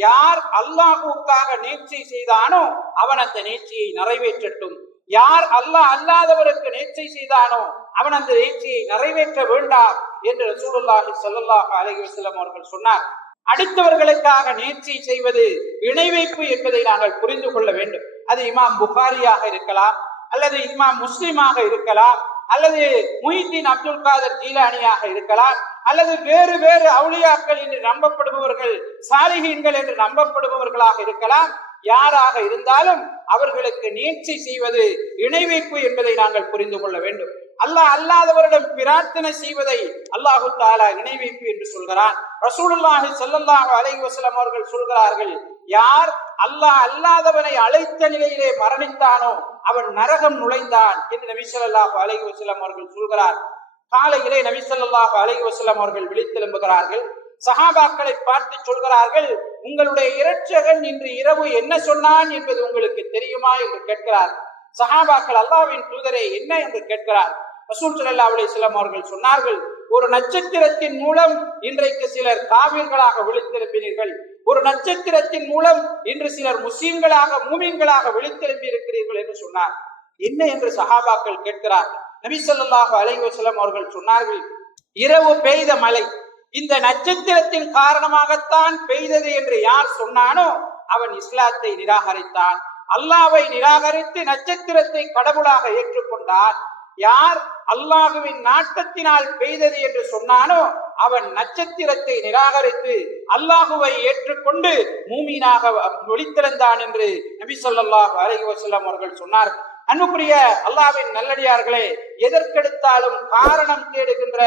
யார் அல்லாஹுக்காக நேர்ச்சை செய்தானோ அவன் அந்த நேர்ச்சையை நிறைவேற்றட்டும், யார் அல்லாஹ் அல்லாதவருக்கு நேர்ச்சை செய்தானோ அவன் அந்த நேர்ச்சையை நிறைவேற்ற வேண்டாம் என்று ரசூலுல்லாஹி ஸல்லல்லாஹு அலைஹி வஸல்லம் அவர்கள் சொன்னார். அடுத்தவர்களுக்காக நேர்ச்சை செய்வது இணை வைப்பு என்பதை நாங்கள் புரிந்து கொள்ள வேண்டும். அது இமாம் புகாரியாக இருக்கலாம், அல்லது இமாம் முஸ்லிமாக இருக்கலாம், அல்லது முஹித்தீன் அப்துல் காதர் ஜீலானியாக இருக்கலாம், அல்லது வேறு வேறு அவுலியாக்கள் என்று நம்பப்படுபவர்கள், சாலிஹீன்கள் என்று நம்பப்படுபவர்களாக இருக்கலாம். யாராக இருந்தாலும் அவர்களுக்கு நேர்ச்சை செய்வது இணை வைப்பு என்பதை நாங்கள் புரிந்து கொள்ள வேண்டும். அல்லாஹ் அல்லாதவரிடம் பிரார்த்தனை செய்வதை அல்லாஹு தஆலா இணை வைப்பு என்று சொல்கிறான். ரசூலுல்லாஹி ஸல்லல்லாஹு அலைஹி வஸல்லம் அவர்கள் சொல்கிறார்கள், யார் அல்லாஹ் அல்லாதவனை அழைத்த நிலையிலே மரணித்தானோ அவன் நரகம் நுழைந்தான் என்று நபி ஸல்லல்லாஹு அலைஹி வஸல்லம் அவர்கள் சொல்கிறார். காலையிலே நபி ஸல்லல்லாஹு அலைஹி வஸல்லம் அவர்கள் விழித்தெழும்புகிறார்கள். சஹாபாக்களை பார்த்து சொல்கிறார்கள், உங்களுடைய இரட்சகன் இன்று இரவு என்ன சொன்னான் என்பது உங்களுக்கு தெரியுமா என்று கேட்கிறார். சஹாபாக்கள் அல்லாஹ்வின் தூதரே என்ன என்று கேட்கிறார். ரசூல் ஸல்லல்லாஹு அலைஹி வஸல்லம் அவர்கள் சொன்னார்கள், ஒரு நட்சத்திரத்தின் மூலம் இன்றைக்கு சிலர் காவிர்களாக விழித்தெழுப்பினீர்கள், ஒரு நட்சத்திரத்தின் மூலம் இன்று சிலர் முஸ்லிம்களாக மூமின்களாக விழித்தெழுப்பி இருக்கிறீர்கள் என்று சொன்னார். என்ன என்று சஹாபாக்கள் கேட்கிறார். நபி ஸல்லல்லாஹு அலைஹி வஸல்லம் அவர்கள் சொன்னார்கள், இரவு பெய்த மழை இந்த நட்சத்திரத்தின் காரணமாகத்தான் பெய்தது என்று யார் சொன்னானோ அவன் இஸ்லாத்தை நிராகரித்தான், அல்லாஹ்வை நிராகரித்து நட்சத்திரத்தை கடவுளாக ஏற்றுக்கொண்டான். யார் அல்லாஹுவின் நாட்டத்தினால் பெய்தது என்று சொன்னானோ அவன் நட்சத்திரத்தை நிராகரித்து அல்லாஹுவை ஏற்றுக்கொண்டு மூமீனாக ஒளித்திருந்தான் என்று நபி ஸல்லல்லாஹு அலைஹி வஸல்லம் அவர்கள் சொன்னார். அன்புக்குரிய அல்லாஹ்வின் நல்லடியார்களே, எதற்கெடுத்தாலும் காரணம் தேடுகின்ற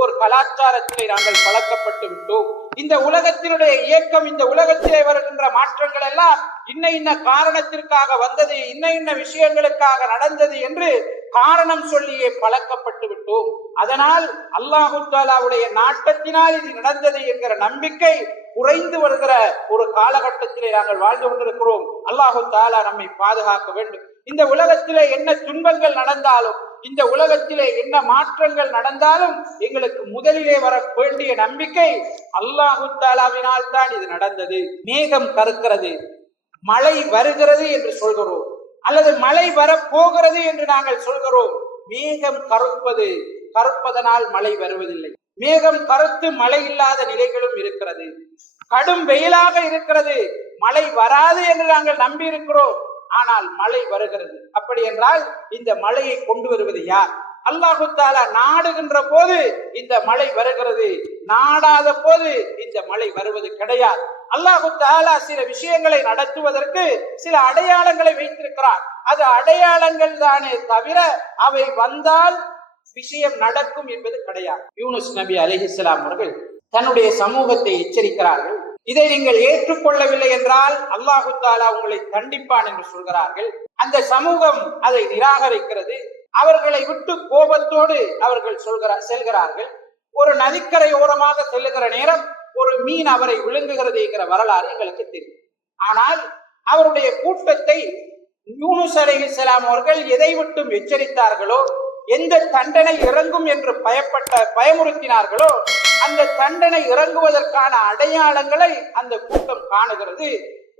ஒரு கலாச்சாரத்திலே நாங்கள் பழக்கப்பட்டு விட்டோம். இந்த உலகத்தினுடைய இயக்கம், இந்த உலகத்திலே வருகின்ற மாற்றங்கள் எல்லாம் இன்ன காரணத்திற்காக வந்தது, இன்ன விஷயங்களுக்காக நடந்தது என்று காரணம் சொல்லியே பழக்கப்பட்டு விட்டோம். அதனால் அல்லாஹு தஆலாவுடைய நாட்டத்தினால் இது நடந்தது என்கிற நம்பிக்கை குறைந்து வருகிற ஒரு காலகட்டத்திலே நாங்கள் வாழ்ந்து கொண்டிருக்கிறோம். அல்லாஹு தஆலா நம்மை பாதுகாக்க வேண்டும். இந்த உலகத்திலே என்ன துன்பங்கள் நடந்தாலும், இந்த உலகத்திலே என்ன மாற்றங்கள் நடந்தாலும் எங்களுக்கு முதலிலே வர வேண்டிய நம்பிக்கை அல்லாஹு தஆலாவினால் தான் இது நடந்தது. மேகம் கருக்கிறது, மழை வருகிறது என்று சொல்கிறோம், அல்லது மழை வரப்போகிறது என்று நாங்கள் சொல்கிறோம். மேகம் கருப்பதனால் மழை வருவதில்லை. மேகம் கருத்து மழை இல்லாத நிலைகளும் இருக்கிறது. கடும் வெயிலாக இருக்கிறது, மழை வராது என்று நாங்கள் நம்பி இருக்கிறோம், ஆனால் மழை வருகிறது. அப்படி என்றால் இந்த மழையை கொண்டு வருவது யார்? அல்லாஹு தஆலா நாடுகின்ற போது இந்த மழை வருகிறது, நாடாத போது இந்த மழை வருவது கிடையாது. அல்லாஹு தஆலா சில விஷயங்களை நடத்துவதற்கு சில அடையாளங்களை வைத்திருக்கிறார். அது அடையாளங்கள் தானே தவிர அவை வந்தால் விஷயம் நடக்கும் என்பது கிடையாது. யூனுஸ் நபி அலைஹிஸ்ஸலாம் அவர்கள் தன்னுடைய சமூகத்தை எச்சரிக்கிறார்கள். இதை நீங்கள் ஏற்றுக்கொள்ளவில்லை என்றால் அல்லாஹு தஆலா உங்களை தண்டிப்பான் என்று சொல்கிறார்கள். அந்த சமூகம் அதை நிராகரிக்கிறது. அவர்களை விட்டு கோபத்தோடு அவர்கள் செல்கிறார்கள். ஒரு நதிக்கரை ஓரமாக செல்லுகிற நேரம் ஒரு மீன் அவரை விழுங்குகிறது என்கிற வரலாறு எங்களுக்கு தெரியும். ஆனால் அவருடைய கூட்டத்தை யூனுஸ் அலைஹிஸ்ஸலாம் அவர்கள் எதை விட்டும் எச்சரித்தார்களோ, எந்த தண்டனை இறங்கும் என்று பயமுறுத்தினார்களோ அந்த தண்டனை இறங்குவதற்கான அடையாளங்களை அந்த கூட்டம் காணுகிறது.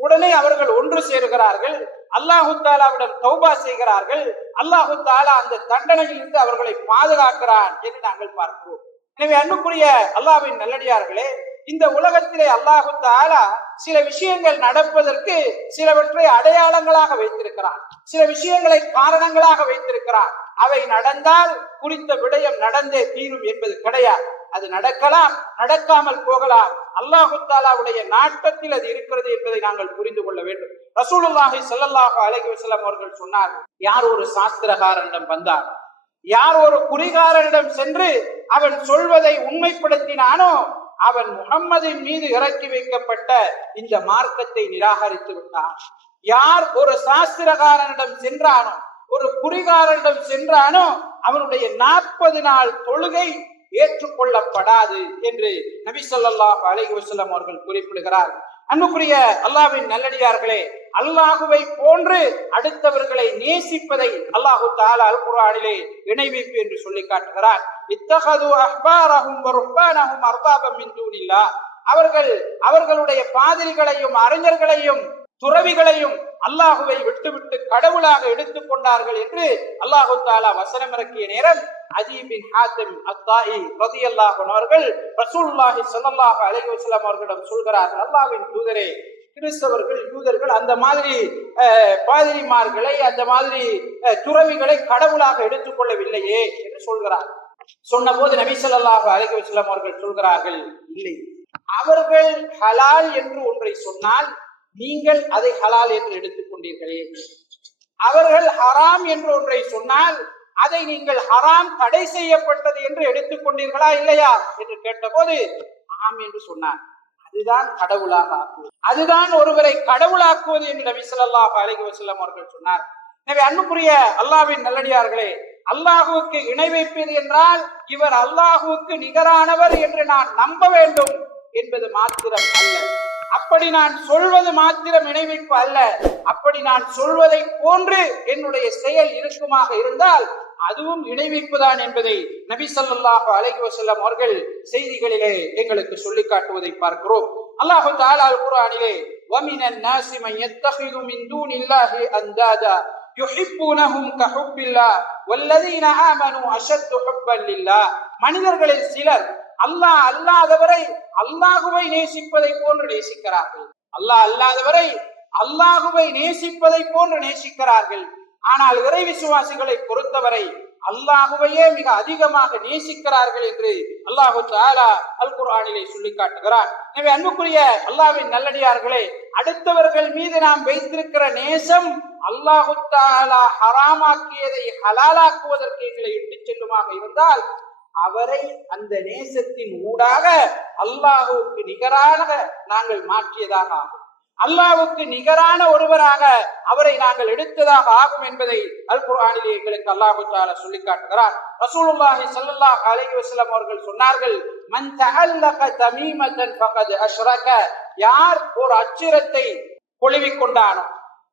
உடனே அவர்கள் ஒன்று சேருகிறார்கள், அல்லாஹு தஆலாவிடம் தௌபா செய்கிறார்கள். அல்லாஹு தஆலா அந்த தண்டனையில் இருந்து அவர்களை பாதுகாக்கிறான் என்று நாங்கள் பார்க்கிறோம். எனவே அன்புக்குரிய அல்லாஹ்வின் நல்லடியார்களே, இந்த உலகத்திலே அல்லாஹு தஆலா சில விஷயங்கள் நடப்பதற்கு சிலவற்றை அடையாளங்களாக வைத்திருக்கிறான், சில விஷயங்களை காரணங்களாக வைத்திருக்கிறான். அவை நடந்தால் குறித்த விடயம் நடந்தே தீரும் என்பது கிடையாது. அது நடக்கலாம், நடக்காமல் போகலாம். அல்லாஹு தஆலாவுடைய நாட்டத்தில் அது இருக்கிறது என்பதை நாங்கள் புரிந்து கொள்ள வேண்டும். ரசூலுல்லாஹி ஸல்லல்லாஹு அலைஹி வஸல்லம் அவர்கள் சொன்னார்கள், யார் ஒரு சாஸ்திரகாரனிடம் வந்தார், யார் ஒரு குறிகாரனிடம் சென்று அவன் சொல்வதை உண்மைப்படுத்தினானோ அவன் முஹம்மதின் மீது இறக்கி வைக்கப்பட்ட இந்த மார்க்கத்தை நிராகரித்து விட்டான். யார் ஒரு சாஸ்திரகாரனிடம் சென்றானோ, ஒரு குறிகாரனிடம் சென்றானோ அவனுடைய 40 நாள் தொழுகை ஏற்றுக்கொள்ளப்படாது என்று நபி ஸல்லல்லாஹு அலைஹி வஸல்லம் அவர்கள் குறிப்பிடுகிறார். அன்புக்குரிய அல்லாஹ்வின் நல்லடியார்களே, அல்லாஹுவை போன்று அடுத்தவர்களை நேசிப்பதை அல்லாஹு தஆலா அல் குர்ஆனிலே இணை வைப்பு என்று சொல்லி காட்டுகிறார். இத்தகது அஹ்பாரஹும் வ ருஹ்பானஹும் அர்பாபம் மின் தூனில்லாஹ், அவர்களுடைய பாதிரிகளையும் அறிஞர்களையும் துறவிகளையும் அல்லாஹுவை விட்டுவிட்டு கடவுளாக எடுத்துக் கொண்டார்கள் என்று அல்லாஹு தஆலா வசனம் இறக்கிய நேரம் அதி பின் ஹாத்திம் அத்தாயி ரலியல்லாஹு அன்ஹு அவர்கள் ரசூலுல்லாஹி ஸல்லல்லாஹு அலைஹி வஸல்லம் அவர்களிடம் சொல்கிறார்கள், அல்லாஹ்வின் தூதரே, கிறிஸ்தவர்கள் யூதர்கள் அந்த மாதிரி பாதிரிமார்களை, அந்த மாதிரி துறவிகளை கடவுளாக எடுத்துக்கொள்ளவில்லையே என்று சொல்கிறார். சொன்ன போது நபி ஸல்லல்லாஹு அலைஹி வஸல்லம் அவர்கள் சொல்கிறார்கள், இல்லை, அவர்கள் ஹலால் என்று ஒன்றை சொன்னால் நீங்கள் அதை ஹலால் என்று எடுத்துக்கொண்டீர்களே, அவர்கள் ஹராம் என்று ஒன்றை சொன்னால் அதை நீங்கள் ஹராம் தடை செய்யப்பட்டது என்று எடுத்துக்கொண்டீர்களா இல்லையா என்று கேட்டபோது ஆம் என்று சொன்னார். அதுதான் கடவுளாக ஆக்குவது, அதுதான் ஒருவரை கடவுளாக்குவது என்று நபி ஸல்லல்லாஹு அலைஹி வஸல்லம் அவர்கள் சொன்னார். எனவே அன்புக்குரிய அல்லாஹ்வின் நல்லடியார்களே, அல்லாஹுவுக்கு இணை வைப்பது என்றால் இவர் அல்லாஹுவுக்கு நிகரானவர் என்று நான் நம்ப வேண்டும் என்பது மாத்திரம் அல்ல. அப்படி நான் சொல்வது மாத்திரம் இணைவைப்பு அல்ல, அப்படி நான் சொல்வதை போன்று என்னுடைய செயல் இருக்குமாக இருந்தால் அதுவும் இணைவைப்பு தான் என்பதை நபி ஸல்லல்லாஹு அலைஹி வஸல்லம் அவர்கள் செய்திகளிலே எங்களுக்கு சொல்லி காட்டுவதை பார்க்கிறோம். அல்லாஹ் தஆலா அல் குர்ஆனிலே வமினன் நாஸி மன் யத்தகிது மின் தூனில்லாஹி அன்தாதா யுஹிப்பூனஹும் கஹுப்பில்லாஹ் வல்லதீன ஆமனூ அஷத்து ஹுப்பன் லில்லாஹ். மனிதர்களில் சிலர் அல்லாஹ் அல்லாதவரை அல்லாஹுவை நேசிப்பதை போன்று நேசிக்கிறார்கள். அல்லாஹ் அல்லாதவரை அல்லாஹுவை நேசிப்பதை போன்று நேசிக்கிறார்கள். ஆனால் இறை விசுவாசிகளை பொறுத்தவரை அல்லாஹுவையே மிக அதிகமாக நேசிக்கிறார்கள் என்று அல்லாஹு தஆலா அல் குர்ஆனிலே சொல்லி காட்டுகிறார். எனவே அன்புக்குரிய அல்லாஹ்வின் நல்லடியார்களே, அடுத்தவர்கள் மீது நாம் வைத்திருக்கிற நேசம் அல்லாஹு தஆலா ஹராமாக்கியதை ஹலாலாக்குவதற்கு எங்களை இட்டுச் செல்லுமாக இருந்தால் அவரை அந்த நேசத்தின் ஊடாக அல்லாஹுவுக்கு நிகராக நாங்கள் மாற்றியதாக ஆகும். அல்லாஹ்வுக்கு நிகரான ஒருவராக அவரை நாங்கள் எடுத்ததாக ஆகும் என்பதை அல் குர்ஆனிலே எங்களுக்கு அல்லாஹ் தஆலா சொல்லி காட்டுகிறார். ரசூலுல்லாஹி ஸல்லல்லாஹு அலைஹி வஸல்லம் அவர்கள் சொன்னார்கள், மன் தஅல்லக தமீமத்தன் ஃபகத் அஷ்ரக. யார் ஒரு அச்சிரத்தை கொழுவிக் கொண்டானோ,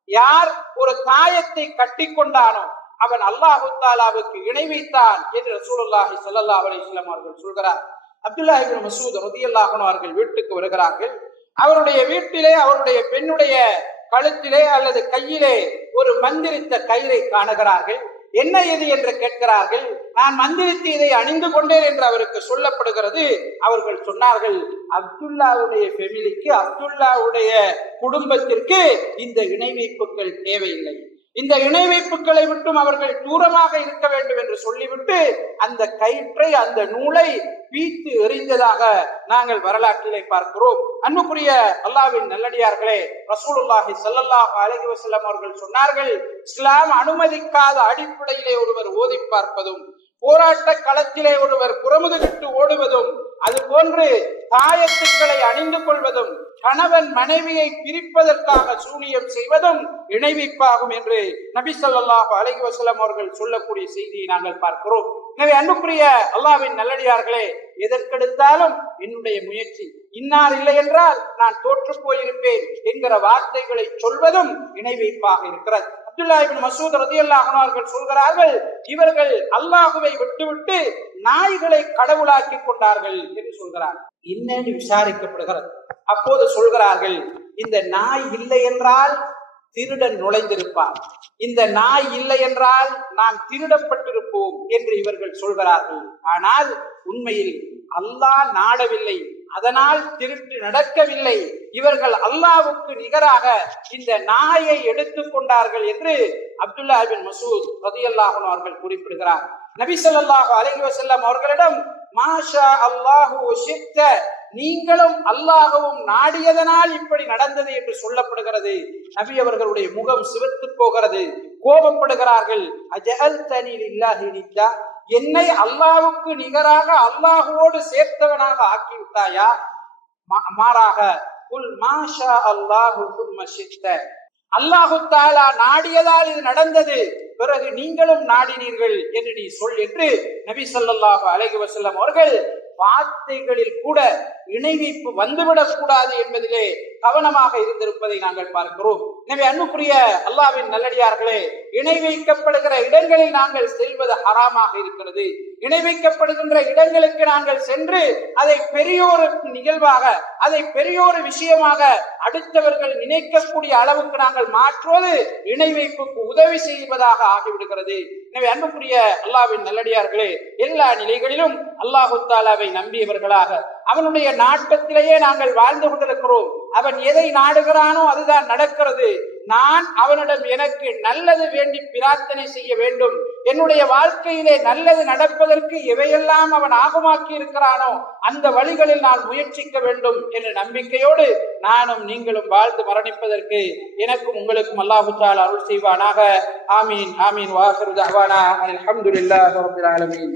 யார் ஒரு தாயத்தை கட்டி கொண்டானோ அவன் அல்லாஹ் தஆலாவுக்கு இணை வைத்தான் என்று ரசூலுல்லாஹி ஸல்லல்லாஹு அலைஹி வஸல்லம் அவர்கள் சொல்கிறார். அப்துல்லாஹ் இப்னு மஸ்ஊத் ரலியல்லாஹு அன்ஹு அவர்கள் வீட்டுக்கு வருகிறார்கள். அவருடைய வீட்டிலே அவருடைய பெண்ணுடைய கழுத்திலே அல்லது கையிலே ஒரு மந்திரித்த கயிறை காணுகிறார்கள். என்ன இது என்று கேட்கிறார்கள். நான் மந்திரித்து இதை அணிந்து கொண்டேன் என்று அவருக்கு சொல்லப்படுகிறது. அவர்கள் சொன்னார்கள், அப்துல்லாவுடைய ஃபேமிலிக்கு, அப்துல்லாவுடைய குடும்பத்திற்கு இந்த இணை வைப்புகள் தேவையில்லை, இந்த இணை வைப்புகளை விட்டும் அவர்கள் தூரமாக இருக்க வேண்டும் என்று சொல்லிவிட்டு அந்த கயிற்றை, அந்த நூலை பீத்து எறிந்ததாக நாங்கள் வரலாற்றிலே பார்க்கிறோம். அன்புக்குரிய அல்லாஹ்வின் நல்லடியார்களே, ரசூலுல்லாஹி ஸல்லல்லாஹு அலைஹி வஸல்லம் அவர்கள் சொன்னார்கள், இஸ்லாம் அனுமதிக்காத அடிப்படையிலே ஒருவர் ஓதி பார்ப்பதும், போராட்ட களத்திலே ஒருவர் புறமுதுகிட்டு ஓடுவதும், அது போன்று தாயத்துக்களை அணிந்து கொள்வதும், கணவன் மனைவியை பிரிப்பதற்காக சூனியம் செய்வதும் இணைவிப்பாகும் என்று நபி ஸல்லல்லாஹு அலைஹி வஸல்லம் அவர்கள் சொல்லக்கூடிய செய்தியை நாங்கள் பார்க்கிறோம். எனவே அன்புக்குரிய அல்லாஹ்வின் நல்லடியார்களே, எதற்கெடுத்தாலும் என்னுடைய முயற்சி, இன்னார் இல்லை என்றால் நான் தோற்று போயிருப்பேன் என்கிற வார்த்தைகளை சொல்வதும் இணைவிப்பாக இருக்கிறது. அப்துல்லாஹ் இப்னு மஸ்ஊத் ரலியல்லாஹு அன்ஹு அவர்கள் சொல்கிறார்கள், இவர்கள் அல்லாஹுவை விட்டுவிட்டு நாய்களை கடவுளாக்கி கொண்டார்கள் என்று சொல்கிறார். என்னன்னு விசாரிக்கப்படுகிறது. அப்போது சொல்கிறார்கள், இந்த நாய் இல்லை என்றால் திருடன் நுழைந்திருப்பார், இந்த நாய் இல்லை என்றால் நாம் திருடப்பட்டிருப்போம் என்று இவர்கள் சொல்கிறார்கள். ஆனால் உண்மையில் அல்லாஹ் நாடவில்லை, அதனால் திருட்டு நடக்கவில்லை, இவர்கள் அல்லாஹ்வுக்கு நிகராக இந்த நாயை எடுத்துக் கொண்டார்கள் என்று அப்துல்லாஹ் இப்னு மஸ்ஊத் ரலியல்லாஹு அன்ஹு அவர்கள் குறிப்பிடுகிறார். நபி ஸல்லல்லாஹு அலைஹி வஸல்லம் அவர்களிடம் மாஷா அல்லாஹு ஷித்த, நீங்களும் அல்லாஹ்வும் நாடியதனால் இப்படி நடந்தது என்று சொல்லப்படுகிறது. நபி அவர்களுடைய முகம் சிவத்து போகிறது, கோபப்படுகிறார்கள். அஜஅல்தனி லில்லாஹி நித்தா, என்னை அல்லாஹ்வுக்கு நிகராக அல்லாஹ்வோடு சேர்த்தவனாக ஆக்கிவிட்டாயா? மாறாக குல் மாஷா அல்லாஹு சும்ம ஷித்த, அல்லாஹு தஆலா நாடியதால் இது நடந்தது, பிறகு நீங்களும் நாடினீர்கள் என்று நீ சொல் என்று நபி ஸல்லல்லாஹு அலைஹி வஸல்லம் அவர்கள் வார்த்தைகளில் கூட இணைவைப்பு வந்துவிடக் கூடாது என்பதிலே கவனமாக இருந்திருப்பதை நாங்கள் பார்க்கிறோம். எனவே அன்புக்குரிய அல்லாஹ்வின் நல்லடியார்களே, இணை வைக்கப்படுகிற இடங்களில் நாங்கள் செல்வது ஹராமாக இருக்கிறது. இணை வைக்கப்படுகின்ற இடங்களுக்கு நாங்கள் சென்று அதை பெரியோரு நிகழ்வாக, அதை பெரியோரு விஷயமாக அடுத்தவர்கள் நினைக்கக்கூடிய அளவுக்கு நாங்கள் மாற்றுவது இணை வைப்புக்கு உதவி செய்வதாக ஆகிவிடுகிறது. எனவே அன்புக்குரிய அல்லாஹ்வின் நல்லடியார்களே, எல்லா நிலைகளிலும் அல்லாஹு தஆலாவை நம்பியவர்களாக அவனுடைய நாட்டத்திலேயே நாங்கள் வாழ்ந்து கொண்டிருக்கிறோம். அவன் எதை நாடுகிறானோ அதுதான் நடக்கிறது. நான் அவனிடம் எனக்கு நல்லது வேண்டி பிரார்த்தனை செய்ய வேண்டும், என்னுடைய வாழ்க்கையிலே நல்லது நடப்பதற்கு எவையெல்லாம் அவன் ஆகமாக்கி இருக்கிறானோ அந்த வழிகளில் நான் முயற்சிக்க வேண்டும் என்ற நம்பிக்கையோடு நானும் நீங்களும் வாழ்ந்து மரணிப்பதற்கு எனக்கும் உங்களுக்கும் அல்லாஹ் தஆலா அருள் செய்வானாக. ஆமீன் ஆமீன். வாஹிரு தஅவானா அல்ஹம்துலில்லாஹி ரப்பில் ஆலமீன்.